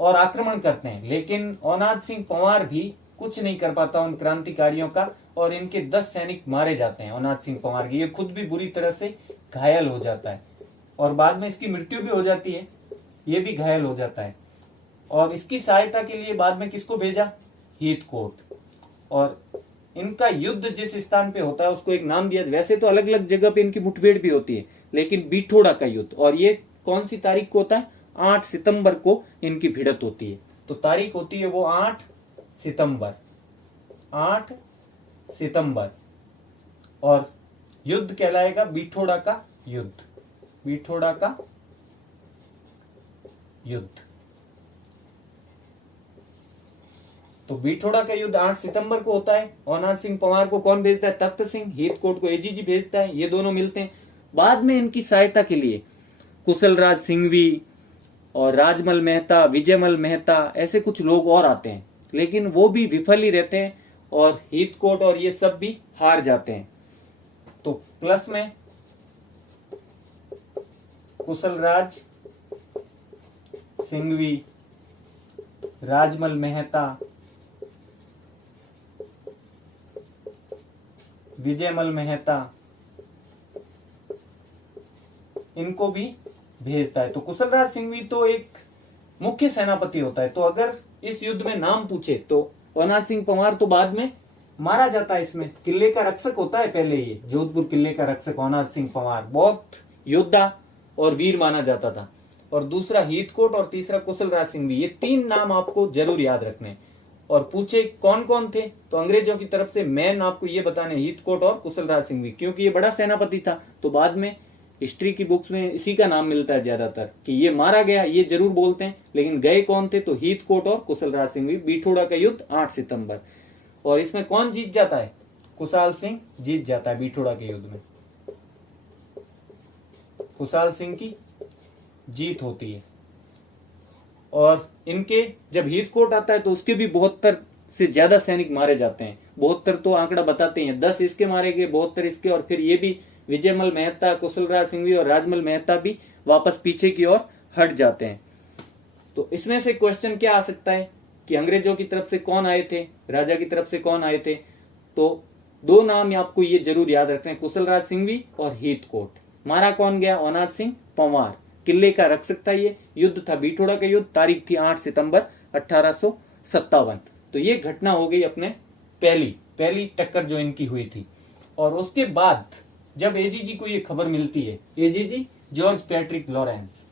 और आक्रमण करते हैं। लेकिन ओनाद सिंह पंवार भी कुछ नहीं कर पाता उन क्रांतिकारियों का, और इनके 10 सैनिक मारे जाते हैं अवनाथ सिंह पंवार के। ये खुद भी बुरी तरह से घायल हो जाता है और बाद में इसकी मृत्यु भी हो जाती है, ये भी घायल हो जाता है। और इसकी सहायता के लिए बाद में किसको भेजा? हीथकोट। और इनका युद्ध जिस स्थान पे होता है उसको एक नाम दिया। वैसे तो अलग अलग जगह पे इनकी मुठभेड़ भी होती है, लेकिन बिठोड़ा का युद्ध, और ये कौन सी तारीख को होता है? 8 सितंबर को इनकी भिड़त होती है। तो तारीख होती है वो 8 सितंबर, 8 सितंबर, और युद्ध कहलाएगा बिठोड़ा का युद्ध, बिठोड़ा का युद्ध। तो बिठोड़ा का युद्ध 8 सितंबर को होता है। अवनाथ सिंह पंवार को कौन भेजता है? तख्त सिंह। हीथकोट को एजीजी भेजता है। ये दोनों मिलते हैं। बाद में इनकी सहायता के लिए कुशलराज सिंघवी और राजमल मेहता, विजयमल मेहता, ऐसे कुछ लोग और आते हैं, लेकिन वो भी विफल ही रहते हैं और हीथकोट और ये सब भी हार जाते हैं। तो प्लस में कुशलराज सिंघवी, राजमल मेहता, विजयमल मेहता, इनको भी भेजता है। तो कुशलराज सिंघवी तो एक मुख्य सेनापति होता है। तो अगर इस युद्ध में नाम पूछे तो अवनाथ सिंह पंवार तो बाद में मारा जाता है। इसमें किले का रक्षक होता है पहले, ये जोधपुर किले का रक्षक अवनाथ सिंह पंवार, बहुत योद्धा और वीर माना जाता था। और दूसरा हीथकोट और तीसरा कुशलराज सिंघवी, ये 3 नाम आपको जरूर याद रखने। और पूछे कौन कौन थे, तो अंग्रेजों की तरफ से मेन आपको ये बताने हीथकोट और कुशलराज सिंघवी, क्योंकि ये बड़ा सेनापति था। तो बाद में हिस्ट्री की बुक्स में इसी का नाम मिलता है ज्यादातर कि ये मारा गया, ये जरूर बोलते हैं, लेकिन गए कौन थे? तो हीथकोट और कुशलराज सिंघवी। बिठोड़ा का युद्ध 8 सितंबर। और इसमें कौन जीत जाता है? कुशाल सिंह जीत जाता है बिठोड़ा के युद्ध में। कुशाल सिंह की जीत होती है। और इनके जब हीथकोट आता है तो उसके भी 72 से ज्यादा सैनिक मारे जाते हैं। 72 तो आंकड़ा बताते हैं, 10 इसके मारे गए, 72 इसके, और फिर ये भी विजयमल मेहता, कुशलराज सिंघवी और राजमल मेहता भी वापस पीछे की ओर हट जाते हैं। तो इसमें से क्वेश्चन क्या आ सकता है कि अंग्रेजों की तरफ से कौन आए थे, राजा की तरफ से कौन आए थे? तो 2 नाम आपको ये जरूर याद रखते हैं, कुशलराज सिंघवी और हीथकोट। मारा कौन गया? अवनाथ सिंह पंवार, किले का रक्षक था। ये युद्ध था बिठोड़ा का युद्ध, तारीख थी 8 सितंबर 1857। तो ये घटना हो गई अपने पहली टक्कर जो इनकी हुई थी। और उसके बाद जब एजीजी को ये खबर मिलती है, एजीजी जॉर्ज पैट्रिक लॉरेंस,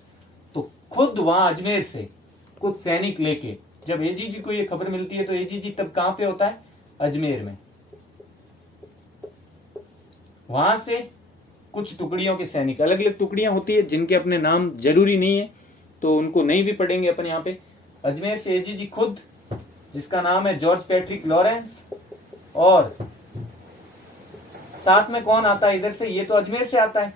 तो खुद वहां अजमेर से कुछ सैनिक लेके जब एजीजी को ये खबर मिलती है, तो एजीजी तब कहां पे होता है? अजमेर में। वहां से कुछ टुकड़ियों के सैनिक, अलग अलग टुकड़ियां होती है जिनके अपने नाम जरूरी नहीं है, तो उनको नहीं भी पढ़ेंगे अपन यहाँ पे। अजमेर से एजीजी खुद, जिसका नाम है जॉर्ज पैट्रिक लॉरेंस, और साथ में कौन आता है इधर से? ये तो अजमेर से आता है।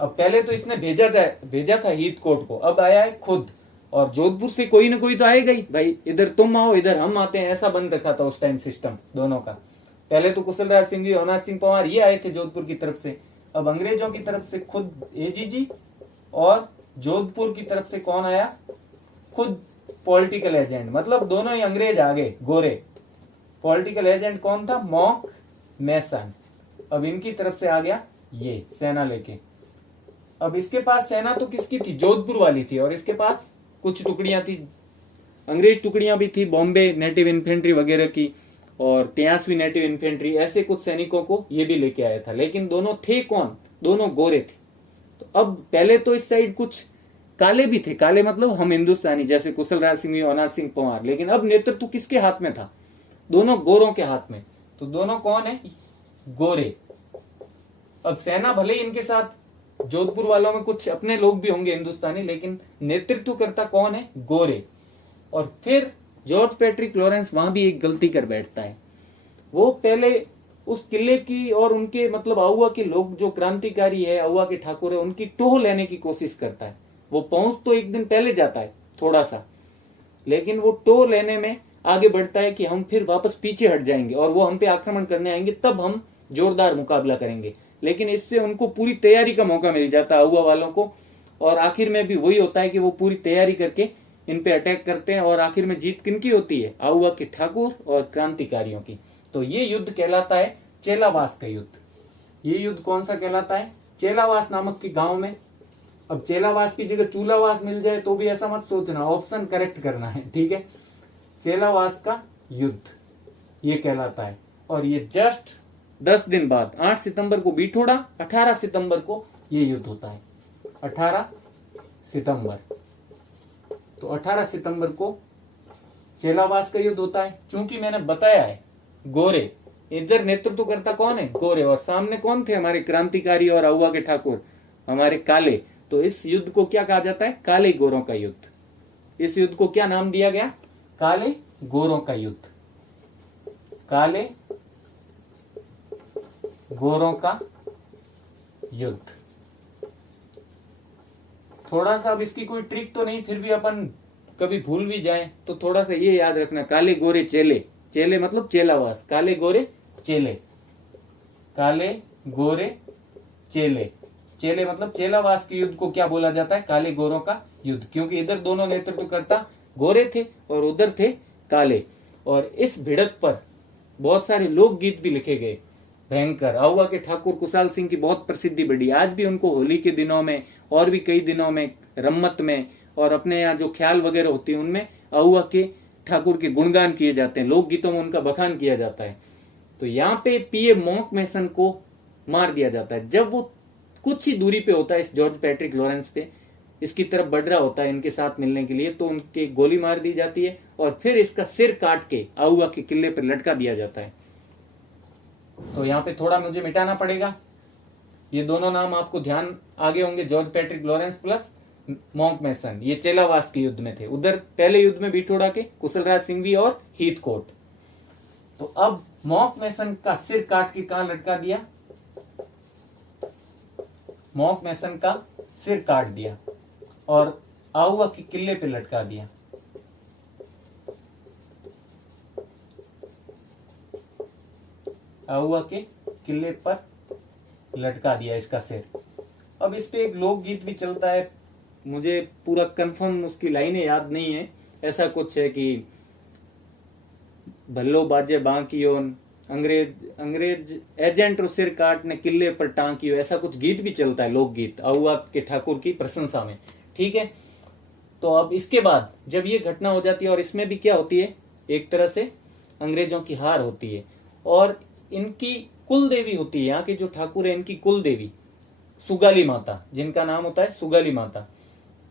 अब पहले तो इसने भेजा था हीथकोट को, अब आया है खुद। और जोधपुर से कोई ना कोई तो आएगा ही, भाई इधर तुम आओ इधर हम आते हैं, ऐसा बन रखा था उस टाइम सिस्टम दोनों का। पहले तो कुशलराज सिंघवी, अवनाथ सिंह पंवार ये आए थे जोधपुर की तरफ से। अब अंग्रेजों की तरफ से खुद एजीजी, और जोधपुर की तरफ से कौन आया? खुद पॉलिटिकल एजेंट, मतलब दोनों ही अंग्रेज आ गए, गोरे। पॉलिटिकल एजेंट कौन था? मॉन्क मैसन। अब इनकी तरफ से आ गया ये सेना लेके। अब इसके पास सेना तो किसकी थी? जोधपुर वाली थी। और इसके पास कुछ टुकड़ियां थी, अंग्रेज टुकड़ियां भी थी, बॉम्बे नेटिव इन्फेंट्री वगैरह की, और 83वीं नेटिव इन्फेंट्री, ऐसे कुछ सैनिकों को ये भी लेके आया था। लेकिन दोनों थे कौन? दोनों गोरे थे। तो अब पहले तो इस साइड कुछ काले भी थे, काले मतलब हम हिंदुस्तानी, जैसे कुशलराज सिंह, अवनाथ सिंह पंवार। लेकिन अब नेतृत्व किसके हाथ में था? दोनों गोरों के हाथ में। तो दोनों कौन है? गोरे। अब सेना भले ही इनके साथ जोधपुर वालों में कुछ अपने लोग भी होंगे हिंदुस्तानी, लेकिन नेतृत्व करता कौन है? गोरे। और फिर जॉर्ज पैट्रिक लॉरेंस वहां भी एक गलती कर बैठता है। वो पहले उस किले की और उनके मतलब आउवा के लोग जो क्रांतिकारी है, आउवा के ठाकुर है, उनकी टोह लेने की कोशिश करता है। वो पहुंच तो एक दिन पहले जाता है थोड़ा सा, लेकिन वो टोह लेने में आगे बढ़ता है कि हम फिर वापस पीछे हट जाएंगे और वो हम पे आक्रमण करने आएंगे, तब हम जोरदार मुकाबला करेंगे। लेकिन इससे उनको पूरी तैयारी का मौका मिल जाता है आउवा वालों को, और आखिर में भी वही होता है कि वो पूरी तैयारी करके इन पे अटैक करते हैं और आखिर में जीत किनकी होती है? आहुआ के ठाकुर और क्रांतिकारियों की। तो ये युद्ध कहलाता है चेलावास का युद्ध। ये युद्ध कौन सा कहलाता है? चेलावास नामक के गांव में। अब चेलावास की जगह चूलावास मिल जाए तो भी ऐसा मत सोचना, ऑप्शन करेक्ट करना है, ठीक है। चेलावास का युद्ध ये कहलाता है। और ये जस्ट 10 दिन बाद 8 सितंबर को बिठोड़ा, 18 सितंबर को ये युद्ध होता है। 18 सितंबर, तो 18 सितंबर को चेलावास का युद्ध होता है। चूंकि मैंने बताया है गोरे, इधर नेतृत्व करता कौन है? गोरे, और सामने कौन थे? हमारे क्रांतिकारी और आहुआ के ठाकुर, हमारे काले। तो इस युद्ध को क्या कहा जाता है? काले गोरों का युद्ध। इस युद्ध को क्या नाम दिया गया? काले गोरों का युद्ध। काले गोरों का युद्ध। थोड़ा सा अब इसकी कोई ट्रिक तो नहीं, फिर भी अपन कभी भूल भी जाए तो थोड़ा सा ये याद रखना, काले गोरे चेले। चेले मतलब चेलावास, काले गोरे चेले, काले गोरे चेले। चेले मतलब चेलावास के युद्ध को क्या बोला जाता है? काले गोरों का युद्ध, क्योंकि इधर दोनों नेतृत्वकर्ता गोरे थे और उधर थे काले। और इस भिड़ंत पर बहुत सारे लोकगीत भी लिखे गए, भयंकर। आहुआ के ठाकुर कुशाल सिंह की बहुत प्रसिद्धि बढ़ी। आज भी उनको होली के दिनों में और भी कई दिनों में, रम्मत में और अपने यहाँ जो ख्याल वगैरह होती है उनमें आहुआ के ठाकुर के गुणगान किए जाते हैं, लोकगीतों में उनका बखान किया जाता है। तो यहाँ पे पीए मॉन्क मैसन को मार दिया जाता है। जब वो कुछ ही दूरी पे होता है इस जॉर्ज पैट्रिक लॉरेंस पे, इसकी तरफ बढ़ रहा होता है इनके साथ मिलने के लिए, तो उनके गोली मार दी जाती है और फिर इसका सिर काट के आहुआ के किले पर लटका दिया जाता है। तो यहाँ पे थोड़ा मुझे मिटाना पड़ेगा, ये दोनों नाम आपको ध्यान आगे होंगे, George Patrick Lawrence plus Monk Mason. ये चेलावास के युद्ध में थे। उधर पहले युद्ध में बिठोड़ा के कुशलराज सिंघवी और हीथकोट। तो अब मॉन्क मैसन का सिर काट के कहां लटका दिया? मॉन्क मैसन का सिर काट दिया और आहुआ के किले पे लटका दिया। आहुआ के किले पर लटका दिया इसका सिर। अब इस पे एक लोकगीत भी चलता है, मुझे पूरा कंफर्म उसकी लाइनें याद नहीं है। ऐसा कुछ है कि भल्लो बाजे बांकियोन, अंग्रेज एजेंट रो सिर काटने किले पर टांकियो, ऐसा कुछ गीत भी चलता है, लोकगीत आहुआ के ठाकुर की प्रशंसा में, ठीक है। तो अब इसके बाद जब ये घटना हो जाती है, और इसमें भी क्या होती है, एक तरह से अंग्रेजों की हार होती है और इनकी कुल देवी होती है, यहाँ के जो ठाकुर है इनकी कुल देवी सुगाली माता, जिनका नाम होता है सुगाली माता।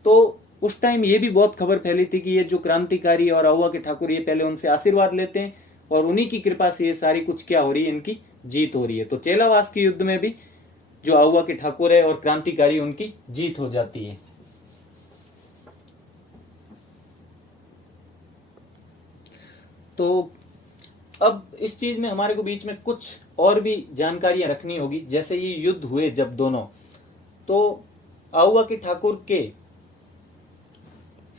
तो उस टाइम ये भी बहुत खबर फैली थी कि ये जो क्रांतिकारी और आहुआ के ठाकुर, ये पहले उनसे आशीर्वाद लेते हैं और उन्हीं की कृपा से ये सारी कुछ क्या हो रही है, इनकी जीत हो रही है। तो चेलावास के युद्ध में भी जो आहुआ के ठाकुर है और क्रांतिकारी, उनकी जीत हो जाती है। तो अब इस चीज में हमारे को बीच में कुछ और भी जानकारियां रखनी होगी। जैसे ये युद्ध हुए जब दोनों, तो आहुआ के ठाकुर के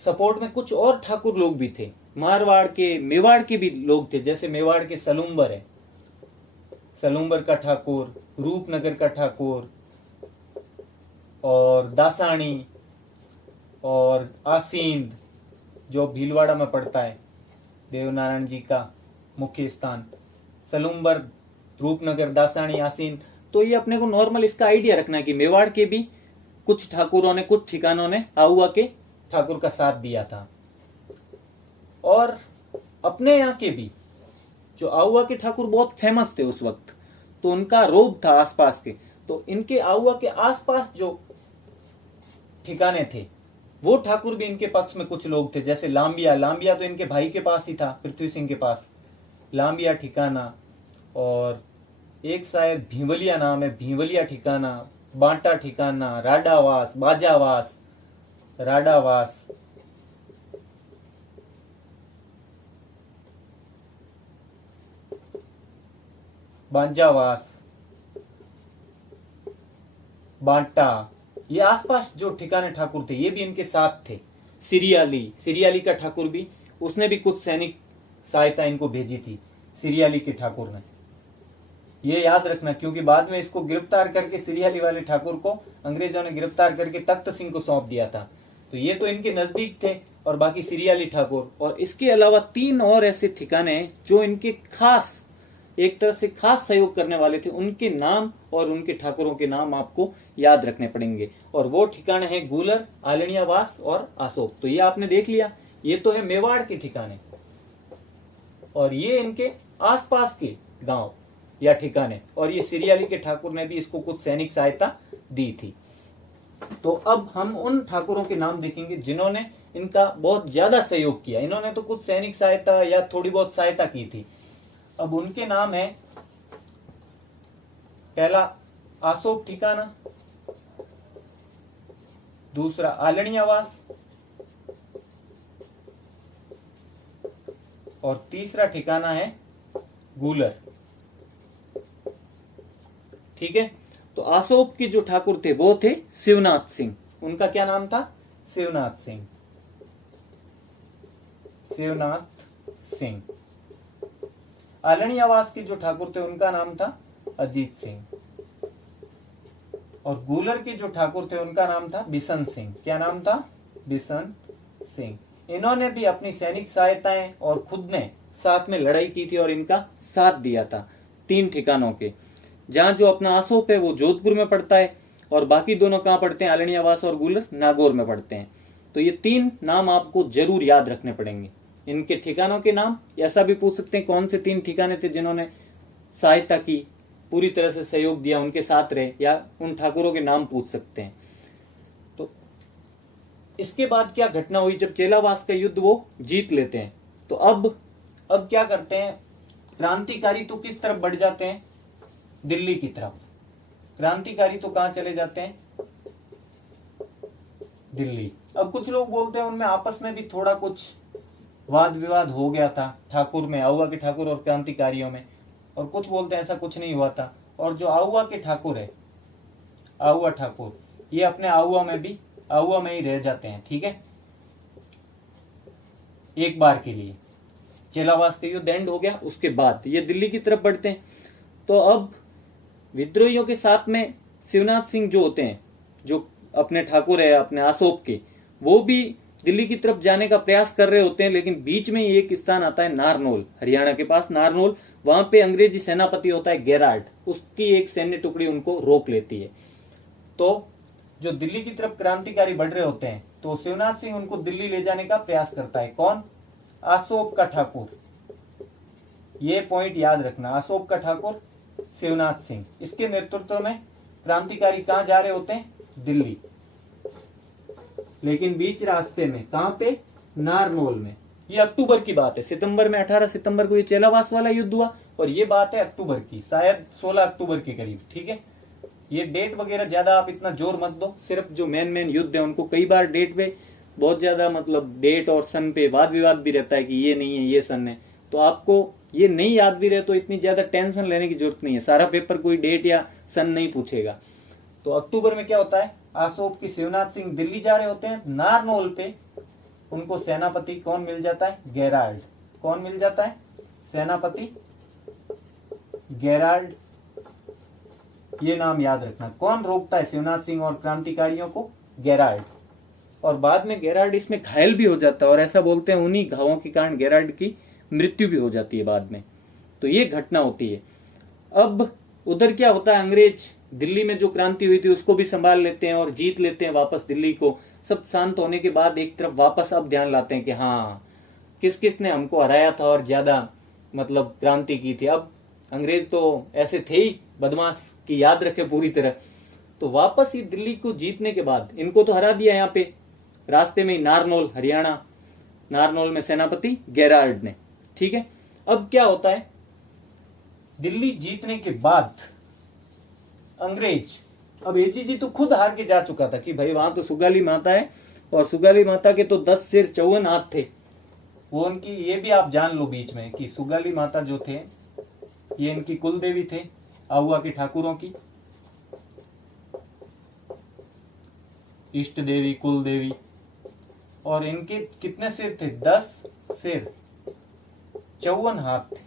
सपोर्ट में कुछ और ठाकुर लोग भी थे, मारवाड़ के, मेवाड़ के भी लोग थे। जैसे मेवाड़ के सलूम्बर है, सलूम्बर का ठाकुर, रूपनगर का ठाकुर और दासानी और आसींद जो भीलवाड़ा में पड़ता है, देवनारायण जी का मुख्य स्थान, सलूम्बर, रूपनगर, दासानी, आसींद। तो ये अपने को नॉर्मल इसका आइडिया रखना है कि मेवाड़ के भी कुछ ठाकुरों ने, कुछ ठिकानों ने आहुआ के ठाकुर का साथ दिया था। और अपने यहाँ के भी जो आहुआ के ठाकुर बहुत फेमस थे उस वक्त, तो उनका रोब था आसपास के। तो इनके आहुआ के आसपास जो ठिकाने थे, वो ठाकुर भी इनके पक्ष में कुछ लोग थे। जैसे लांबिया, लांबिया तो इनके भाई के पास ही था, पृथ्वी सिंह के पास, लांबिया ठिकाना। और एक शायद भीवलिया नाम है, भीवलिया ठिकाना, बांटा ठिकाना, राडावास, बाजावास, राडावास, बांजावास, बांटा, ये आसपास जो ठिकाने ठाकुर थे ये भी इनके साथ थे। सिरियाली, सिरियाली का ठाकुर भी, उसने भी कुछ सैनिक सहायता इनको भेजी थी, सिरियाली के ठाकुर ने। ये याद रखना, क्योंकि बाद में इसको गिरफ्तार करके, सिरियाली वाले ठाकुर को अंग्रेजों ने गिरफ्तार करके तख्त सिंह को सौंप दिया था। तो ये तो इनके नजदीक थे और बाकी सिरियाली ठाकुर। और इसके अलावा 3 और ऐसे ठिकाने हैं जो इनके खास, एक तरह से खास सहयोग करने वाले थे, उनके नाम और उनके ठाकुरों के नाम आपको याद रखने पड़ेंगे। और वो ठिकाने हैं गूलर, आलणियावास और आसोप। तो ये आपने देख लिया, ये तो है मेवाड़ के ठिकाने, और ये इनके आसपास के गांव या ठिकाने। और ये सिरियाली के ठाकुर ने भी इसको कुछ सैनिक सहायता दी थी। तो अब हम उन ठाकुरों के नाम देखेंगे जिन्होंने इनका बहुत ज्यादा सहयोग किया। इन्होंने तो कुछ सैनिक सहायता या थोड़ी बहुत सहायता की थी। अब उनके नाम है, पहला आसोप ठिकाना, दूसरा आलणियावास, और तीसरा ठिकाना है गूलर। ठीक है, तो आसोप के जो ठाकुर थे वो थे शिवनाथ सिंह। उनका क्या नाम था? शिवनाथ सिंह। शिवनाथ सिंह। आलणियावास के जो ठाकुर थे उनका नाम था अजीत सिंह। और गूलर के जो ठाकुर थे उनका नाम था बिशन सिंह। क्या नाम था? बिशन सिंह। इन्होंने भी अपनी सैनिक सहायताएं और खुद ने साथ में लड़ाई की थी और इनका साथ दिया था 3 ठिकानों के। जहां जो अपना आसोप है वो जोधपुर में पड़ता है, और बाकी दोनों कहां पड़ते हैं? आलणियावास और गूलर नागौर में पड़ते हैं। तो ये 3 नाम आपको जरूर याद रखने पड़ेंगे। इनके ठिकानों के नाम, ऐसा भी पूछ सकते हैं कौन से 3 ठिकाने थे जिन्होंने सहायता की, पूरी तरह से सहयोग दिया, उनके साथ रहे, या उन ठाकुरों के नाम पूछ सकते हैं। तो इसके बाद क्या घटना हुई? जब चेलावास का युद्ध वो जीत लेते हैं, तो अब क्या करते हैं? क्रांतिकारी तो किस तरफ बढ़ जाते हैं? दिल्ली की तरफ। क्रांतिकारी तो कहां चले जाते हैं? दिल्ली। अब कुछ लोग बोलते हैं उनमें आपस में भी थोड़ा कुछ वाद विवाद हो गया था ठाकुर में, आहुआ के ठाकुर और क्रांतिकारियों में, और कुछ बोलते हैं ऐसा कुछ नहीं हुआ था। और जो आहुआ के ठाकुर है, आहुआ ठाकुर, ये अपने आहुआ में ही रह जाते हैं। ठीक है, एक बार के लिए। चेलावास का युद्ध एंड हो गया, उसके बाद ये दिल्ली की तरफ बढ़ते हैं। तो अब विद्रोहियों के साथ में शिवनाथ सिंह जो होते हैं, जो अपने ठाकुर है अपने आसोप के, वो भी दिल्ली की तरफ जाने का प्रयास कर रहे होते हैं। लेकिन बीच में ही एक स्थान आता है नारनौल, हरियाणा के पास नारनौल। वहां पे अंग्रेजी सेनापति होता है गेराल्ड, उसकी एक सैन्य टुकड़ी उनको रोक लेती है। तो जो दिल्ली की तरफ क्रांतिकारी बढ़ रहे होते हैं, तो शिवनाथ सिंह उनको दिल्ली ले जाने का प्रयास करता है। कौन? आसोप का ठाकुर। ये पॉइंट याद रखना, आसोप का ठाकुर शिवनाथ सिंह, इसके नेतृत्व में क्रांतिकारी कहां जा रहे होते हैं? दिल्ली। लेकिन बीच रास्ते में कहां पे? नारनौल में। ये अक्टूबर की बात है, सितंबर में 18 सितंबर को ये चेलावास वाला युद्ध हुआ, और ये बात है अक्टूबर की, शायद 16 अक्टूबर के करीब। ठीक है, ये डेट वगैरह ज्यादा आप इतना जोर मत दो, सिर्फ जो मेन युद्ध है उनको। कई बार डेट पे बहुत ज्यादा, मतलब डेट और सन पे वाद विवाद भी रहता है कि ये नहीं है ये सन है, तो आपको ये नहीं याद भी रहे तो इतनी ज्यादा टेंशन लेने की जरूरत नहीं है। सारा पेपर कोई डेट या सन नहीं पूछेगा। तो अक्टूबर में क्या होता है? आसोप की शिवनाथ सिंह दिल्ली जा रहे होते हैं। नारनौल पे उनको सेनापति कौन मिल जाता है? गेराल्ड। कौन मिल जाता है? सेनापति गेराल्ड। ये नाम याद रखना। कौन रोकता है शिवनाथ सिंह और क्रांतिकारियों को? गेराल्ड। और बाद में गेराल्ड इसमें घायल भी हो जाता है, और ऐसा बोलते हैं उन्हीं घावों के कारण गेराल्ड की मृत्यु भी हो जाती है बाद में। तो ये घटना होती है। अब उधर क्या होता है? अंग्रेज दिल्ली में जो क्रांति हुई थी उसको भी संभाल लेते हैं और जीत लेते हैं वापस दिल्ली को। सब शांत होने के बाद एक तरफ वापस अब ध्यान लाते हैं कि हाँ, किस किस ने हमको हराया था और ज्यादा मतलब क्रांति की थी। अब अंग्रेज तो ऐसे थे ही बदमाश की याद रखे पूरी तरह। तो वापस ही दिल्ली को जीतने के बाद इनको तो हरा दिया यहाँ पे रास्ते में ही, नारनौल हरियाणा, नारनौल में सेनापति गेराल्ड ने। ठीक है, अब क्या होता है? दिल्ली जीतने के बाद अंग्रेज, अब एजीजी तो खुद हार के जा चुका था कि भाई वहां तो सुगाली माता है, और सुगाली माता के तो 10 सिर 54 हाथ थे। वो उनकी, ये भी आप जान लो बीच में कि सुगाली माता जो थे ये इनकी कुल देवी थे, आहुआ के ठाकुरों की इष्ट देवी, कुल देवी। और इनके कितने सिर थे? 10 सिर 54 हाथ थे।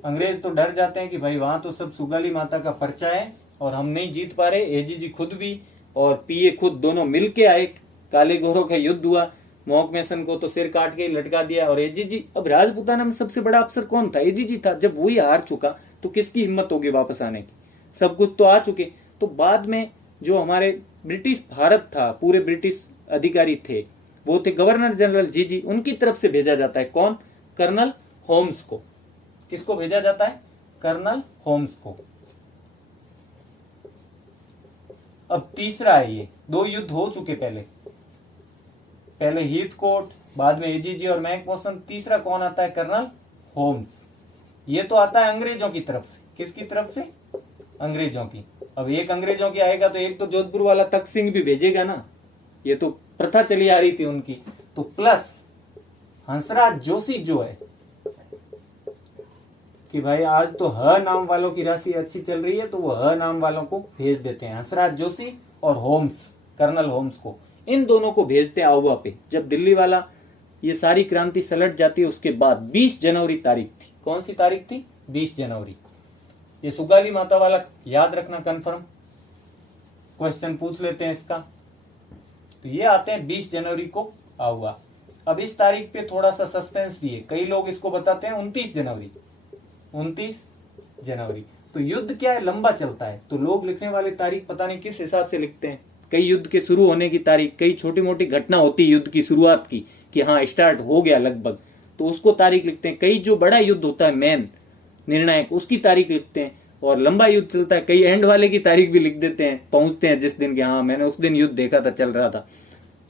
अंग्रेज तो डर जाते हैं कि भाई वहां तो सब सुगाली माता का पर्चा है और हम नहीं जीत पा रहे। एजीजी खुद भी और पीए खुद दोनों मिलके आए काले गोरों का युद्ध हुआ, मोहकमेसन को तो सिर काट के लटका दिया। और एजीजी, अब राजपूताना में सबसे बड़ा अफसर कौन था? एजीजी था। जब वही हार चुका तो किसकी हिम्मत होगी वापस आने की? सब कुछ तो आ चुके। तो बाद में जो हमारे ब्रिटिश भारत था, पूरे ब्रिटिश अधिकारी थे, वो थे गवर्नर जनरल जीजी, उनकी तरफ से भेजा जाता है कौन? कर्नल होम्स को। किसको भेजा जाता है? कर्नल होम्स को। अब तीसरा है ये, दो युद्ध हो चुके पहले हीथकोट, बाद में एजीजी और मैकमोसन। तीसरा कौन आता है? Colonel Holmes. ये तो आता है अंग्रेजों की तरफ से। किसकी तरफ से? अंग्रेजों की। अब एक अंग्रेजों की आएगा तो एक तो जोधपुर वाला तख्त सिंह भी भेजेगा ना, ये तो प्रथा चली आ रही थी उनकी। तो प्लस हंसराज जोशी जो है कि भाई आज तो ह नाम वालों की राशि अच्छी चल रही है, तो वो ह नाम वालों को भेज देते हैं, हंसराज जोशी और होम्स, कर्नल होम्स को। इन दोनों को भेजते हैं आउवा पे। जब दिल्ली वाला ये सारी क्रांति सलट जाती है, उसके बाद 20 जनवरी तारीख थी। कौन सी तारीख थी? 20 जनवरी। ये सुगाली माता वाला याद रखना कंफर्म, क्वेश्चन पूछ लेते हैं इसका। तो ये आते हैं 20 जनवरी को आउवा। अब इस तारीख पे थोड़ा सा सस्पेंस भी है, कई लोग इसको बताते हैं 29 जनवरी। 29 जनवरी तो युद्ध क्या है? लंबा चलता है, तो लोग लिखने वाले तारीख पता नहीं किस हिसाब से लिखते हैं। कई युद्ध के शुरू होने की तारीख, कई छोटी मोटी घटना होती है युद्ध की शुरुआत की कि हाँ स्टार्ट हो गया लगभग, तो उसको तारीख लिखते हैं। कई जो बड़ा युद्ध होता है मेन निर्णायक, उसकी तारीख लिखते हैं। और लंबा युद्ध चलता है, कई एंड वाले की तारीख भी लिख देते हैं, पहुंचते हैं जिस दिन के हाँ मैंने उस दिन युद्ध देखा था, चल रहा था।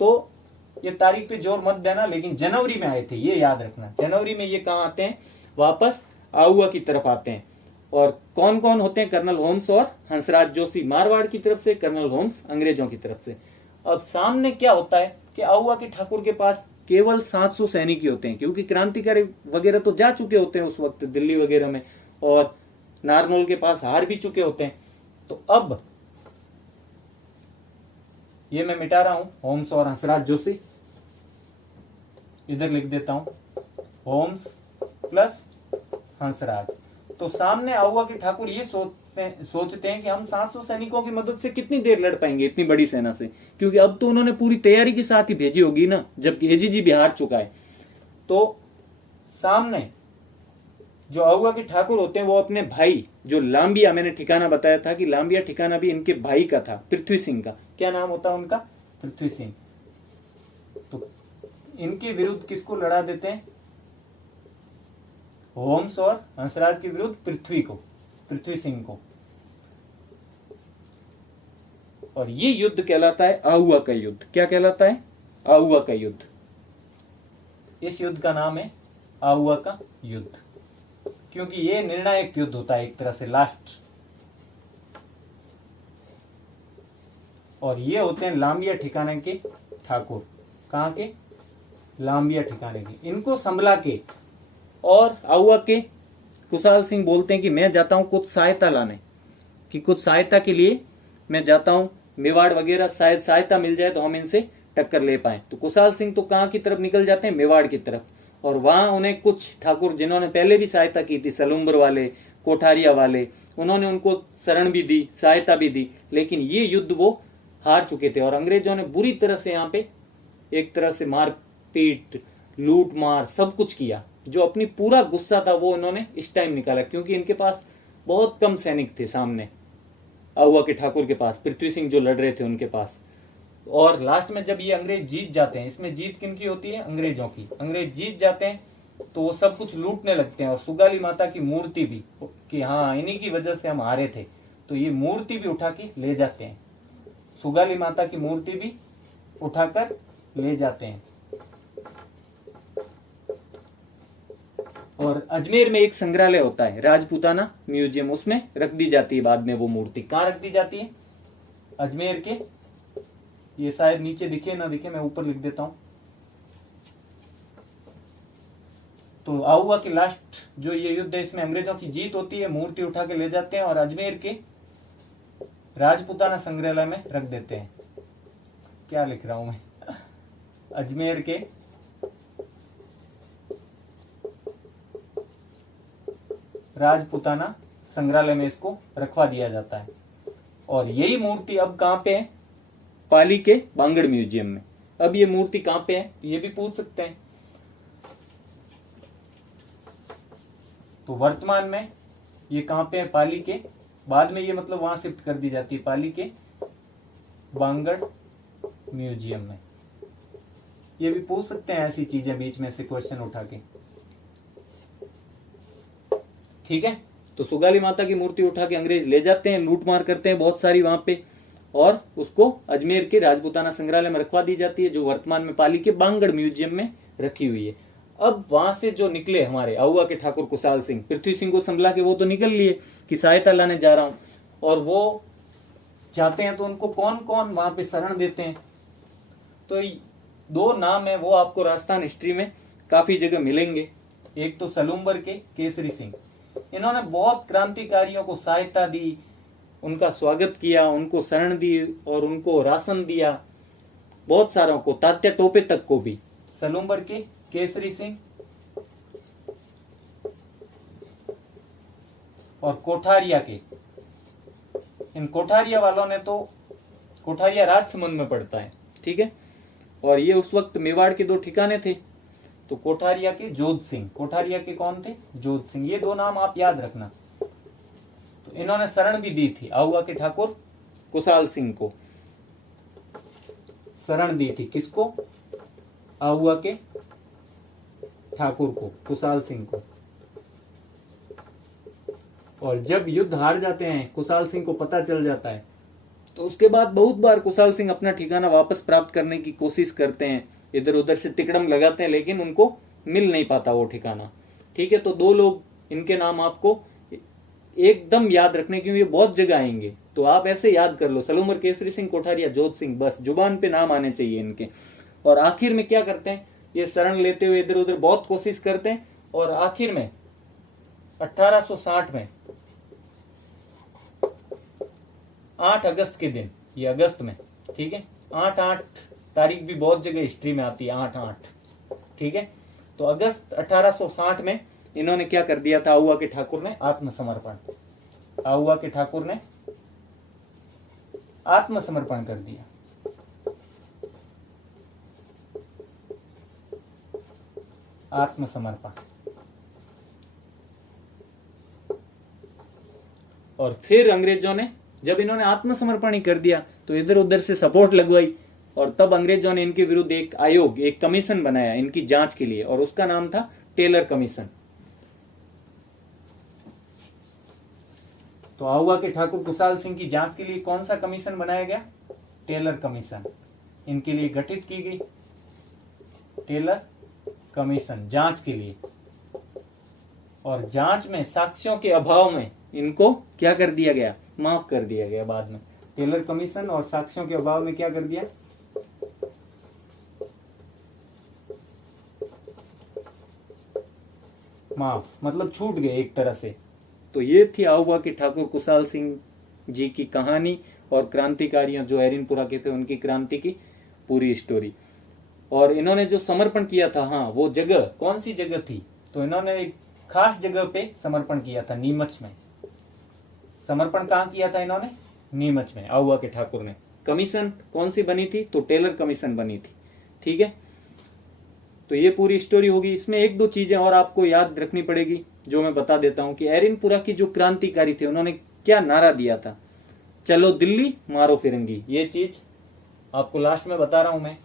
तो ये तारीख पे जोर मत देना, लेकिन जनवरी में आए थे, ये याद रखना। जनवरी में ये कहाँ आते हैं? वापस आउवा की तरफ आते हैं। और कौन कौन होते हैं? कर्नल होम्स और हंसराज जोशी मारवाड़ की तरफ से, कर्नल होम्स अंग्रेजों की तरफ से। अब सामने क्या होता है कि आउवा के ठाकुर के पास केवल 700 सैनिक ही होते हैं, क्योंकि क्रांतिकारी वगैरह तो जा चुके होते हैं उस वक्त दिल्ली वगैरह में, और नारनौल के पास हार भी चुके होते हैं। तो अब ये मैं मिटा रहा हूं, होम्स और हंसराज जोशी इधर लिख देता हूं, होम्स प्लस हंसराज। तो सामने आउवा के ठाकुर ये सोचते हैं कि हम 700 सैनिकों की मदद से कितनी देर लड़ पाएंगे इतनी बड़ी सेना से, क्योंकि अब तो उन्होंने पूरी तैयारी के साथ ही भेजी होगी ना, जबकि एजीजी भी हार चुका है। तो सामने जो आउवा के ठाकुर होते हैं वो अपने भाई, जो लांबिया, मैंने ठिकाना बताया था कि लांबिया ठिकाना भी इनके भाई का था, पृथ्वी सिंह का। क्या नाम होता है उनका? पृथ्वी सिंह। तो इनके विरुद्ध किसको लड़ा देते हैं? होम्स और हंसराज के विरुद्ध पृथ्वी सिंह को। और ये युद्ध कहलाता है आउवा का युद्ध। क्या कहलाता है? आउवा का युद्ध। इस युद्ध का नाम है आउवा का युद्ध, क्योंकि ये निर्णायक युद्ध होता है एक तरह से, लास्ट। और ये होते हैं लांबिया ठिकाने के ठाकुर। कहाँ के? लांबिया ठिकाने के। इनको संभला के और आउवा के कुशाल सिंह बोलते हैं कि मैं जाता हूं कुछ सहायता लाने, कि कुछ सहायता के लिए मैं जाता हूं मेवाड़ वगैरह, शायद सहायता मिल जाए तो हम इनसे टक्कर ले पाए। तो कुशाल सिंह तो कहाँ की तरफ निकल जाते हैं? मेवाड़ की तरफ। और वहां उन्हें कुछ ठाकुर जिन्होंने पहले भी सहायता की थी, सलुम्बर वाले, कोठारिया वाले, उन्होंने उनको शरण भी दी, सहायता भी दी, लेकिन ये युद्ध वो हार चुके थे। और अंग्रेजों ने बुरी तरह से यहाँ पे एक तरह से मारपीट, लूट मार सब कुछ किया। जो अपनी पूरा गुस्सा था वो इन्होंने इस टाइम निकाला, क्योंकि इनके पास बहुत कम सैनिक थे सामने आउवा के ठाकुर के पास, पृथ्वी सिंह जो लड़ रहे थे उनके पास। और लास्ट में जब ये अंग्रेज जीत जाते हैं, इसमें जीत किनकी होती है? अंग्रेजों की। अंग्रेज जीत जाते हैं तो वो सब कुछ लूटने लगते हैं, और सुगाली माता की मूर्ति भी, कि हाँ इन्हीं की वजह से हम हारे थे, तो ये मूर्ति भी उठा के ले जाते हैं। सुगाली माता की मूर्ति भी उठाकर ले जाते हैं। और अजमेर में एक संग्रहालय होता है, राजपूताना म्यूजियम, उसमें रख दी जाती है बाद में वो मूर्ति। कहाँ रख दी जाती है? अजमेर के, ये शायद नीचे दिखे ना दिखे, मैं ऊपर लिख देता हूं। तो आउवा के लास्ट जो ये युद्ध है, इसमें अंग्रेजों की जीत होती है, मूर्ति उठा के ले जाते हैं और अजमेर के राजपूताना संग्रहालय में रख देते हैं। क्या लिख रहा हूं मैं? अजमेर के राजपूताना संग्रहालय में इसको रखवा दिया जाता है। और यही मूर्ति अब कहां पे है? पाली के बांगड़ म्यूजियम में। अब ये मूर्ति कहाँ पे है ये भी पूछ सकते हैं। तो वर्तमान में ये कहाँ पे है, पाली के, बाद में ये मतलब वहां शिफ्ट कर दी जाती है, पाली के बांगड़ म्यूजियम में। ये भी पूछ सकते हैं ऐसी चीजें बीच में से क्वेश्चन उठा के, ठीक है। तो सुगाली माता की मूर्ति उठा के अंग्रेज ले जाते हैं, लूटमार करते हैं बहुत सारी वहां पे, और उसको अजमेर के राजपूताना संग्रहालय में रखवा दी जाती है, जो वर्तमान में पाली के बांगड़ म्यूजियम में रखी हुई है। अब वहां से जो निकले हमारे आहुआ के ठाकुर कुशाल सिंह, पृथ्वी सिंह को संभला के वो तो निकल लिए कि सहायता लाने जा रहा हूं, और वो जाते हैं तो उनको कौन कौन वहां पे शरण देते हैं। तो 2 नाम है वो आपको राजस्थान हिस्ट्री में काफी जगह मिलेंगे। एक तो सलूम्बर के केसरी सिंह, इन्होंने बहुत क्रांतिकारियों को सहायता दी, उनका स्वागत किया, उनको शरण दी और उनको राशन दिया, बहुत सारों को, तात्या टोपे तक को भी। सलूम्बर के केसरी सिंह और कोठारिया के, इन कोठारिया वालों ने तो, कोठारिया राजसमंद में पड़ता है, ठीक है, और ये उस वक्त मेवाड़ के 2 ठिकाने थे। तो कोठारिया के जोध सिंह, कोठारिया के कौन थे, जोध सिंह, ये 2 नाम आप याद रखना। तो इन्होंने शरण भी दी थी आहुआ के ठाकुर कुशाल सिंह को, शरण दी थी किसको, आहुआ के ठाकुर को, कुशाल सिंह को। और जब युद्ध हार जाते हैं, कुशाल सिंह को पता चल जाता है, तो उसके बाद बहुत बार कुशाल सिंह अपना ठिकाना वापस प्राप्त करने की कोशिश करते हैं, इधर उधर से तिकड़म लगाते हैं, लेकिन उनको मिल नहीं पाता वो ठिकाना, ठीक है। तो 2 लोग, इनके नाम आपको एकदम याद रखने, क्योंकि ये बहुत जगह आएंगे, तो आप ऐसे याद कर लो, सलूमर केसरी सिंह, कोठारिया जोध सिंह, बस जुबान पे नाम आने चाहिए इनके। और आखिर में क्या करते हैं, ये शरण लेते हुए इधर उधर बहुत कोशिश करते हैं, और आखिर में 1860 में 8 अगस्त के दिन, ये अगस्त में, ठीक है, 8 तारीख भी बहुत जगह हिस्ट्री में आती है, 8, ठीक है। तो अगस्त 1860 में इन्होंने क्या कर दिया था, आहुआ के ठाकुर ने आत्मसमर्पण, आहुआ के ठाकुर ने आत्मसमर्पण कर दिया। आत्मसमर्पण। और फिर अंग्रेजों ने, जब इन्होंने आत्मसमर्पण ही कर दिया, तो इधर उधर से सपोर्ट लगवाई, और तब अंग्रेजों ने इनके विरुद्ध एक आयोग, एक कमीशन बनाया इनकी जांच के लिए, और उसका नाम था टेलर कमीशन। तो आहुआ के ठाकुर कुशाल सिंह की जांच के लिए कौन सा कमीशन बनाया गया, टेलर कमीशन, इनके लिए गठित की गई टेलर कमीशन जांच के लिए। और जांच में साक्ष्यों के अभाव में इनको क्या कर दिया गया, माफ कर दिया गया बाद में। टेलर कमीशन और साक्ष्यों के अभाव में क्या कर दिया, माफ, मतलब छूट गए एक तरह से। तो ये थी आहुआ के ठाकुर कुशाल सिंह जी की कहानी, और क्रांतिकारियों जो एरिनपुरा के थे उनकी क्रांति की पूरी स्टोरी। और इन्होंने जो समर्पण किया था, हाँ, वो जगह कौन सी जगह थी, तो इन्होंने एक खास जगह पे समर्पण किया था, नीमच में। समर्पण कहाँ किया था इन्होंने, नीमच में, आहुआ के ठाकुर ने। कमीशन कौन सी बनी थी, तो टेलर कमीशन बनी थी, ठीक है। तो ये पूरी स्टोरी होगी। इसमें 1-2 चीजें और आपको याद रखनी पड़ेगी, जो मैं बता देता हूं कि एरिनपुरा की जो क्रांतिकारी थे, उन्होंने क्या नारा दिया था, चलो दिल्ली मारो फिरंगी। ये चीज आपको लास्ट में बता रहा हूं मैं।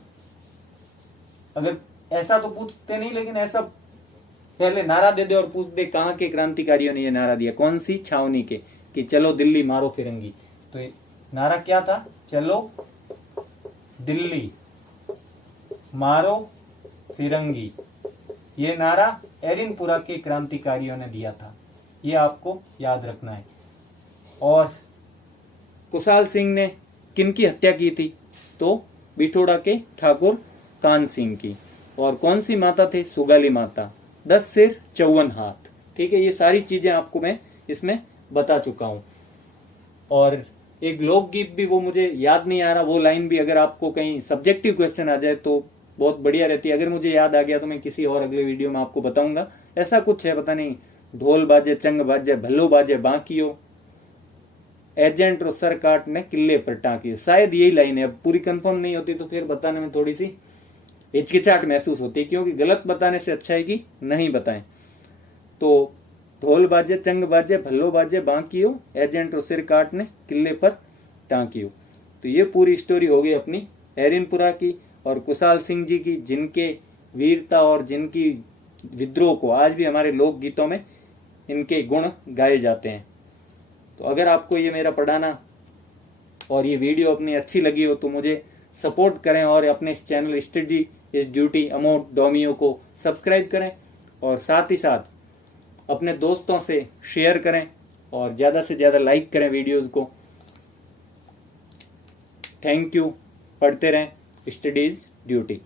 अगर ऐसा तो पूछते नहीं, लेकिन ऐसा पहले नारा दे दे और पूछ दे कहां के क्रांतिकारियों ने ये नारा दिया, कौन सी, छावनी के, कि चलो दिल्ली मारो फिरंगी। तो नारा क्या था, चलो दिल्ली मारो फिरंगी। ये नारा एरिनपुरा के क्रांतिकारियों ने दिया था, ये आपको याद रखना है। और कुशाल सिंह ने किनकी हत्या की थी, तो बिठोड़ा के ठाकुर कान सिंह की। और कौन सी माता थे, सुगाली माता, 10 सिर 54 हाथ, ठीक है। ये सारी चीजें आपको मैं इसमें बता चुका हूं। और एक लोकगीत भी, वो मुझे याद नहीं आ रहा, वो लाइन भी अगर आपको कहीं सब्जेक्टिव क्वेश्चन आ जाए तो बहुत बढ़िया रहती है। अगर मुझे याद आ गया तो मैं किसी और अगले वीडियो में आपको बताऊंगा। ऐसा कुछ है, पता नहीं, ढोल बाजे चंग बाजे भल्लो बाजे बांकियो, एजेंट और सर काट ने किले पर टाँकी, शायद यही लाइन है। अब पूरी कंफर्म नहीं होती तो फिर बताने में थोड़ी सी हिचकिचाहट महसूस होती है, क्योंकि गलत बताने से अच्छा है कि नहीं बताएं। तो ढोल बाजे चंग बाजे भल्लो बाजे बांकियो, एजेंट और सिर काटने किले पर टांकियो। तो ये पूरी स्टोरी हो गई अपनी हरिनपुरा की और कुशाल सिंह जी की, जिनके वीरता और जिनकी विद्रोह को आज भी हमारे लोकगीतों में इनके गुण गाए जाते हैं। तो अगर आपको ये मेरा पढ़ाना और ये वीडियो अपनी अच्छी लगी हो तो मुझे सपोर्ट करें और अपने इस चैनल स्टडी इज ड्यूटी अमोट डोमियो को सब्सक्राइब करें और साथ ही साथ अपने दोस्तों से शेयर करें और ज़्यादा से ज़्यादा लाइक करें वीडियोज़ को। Thank you. पढ़ते रहें, स्टडी इज ड्यूटी।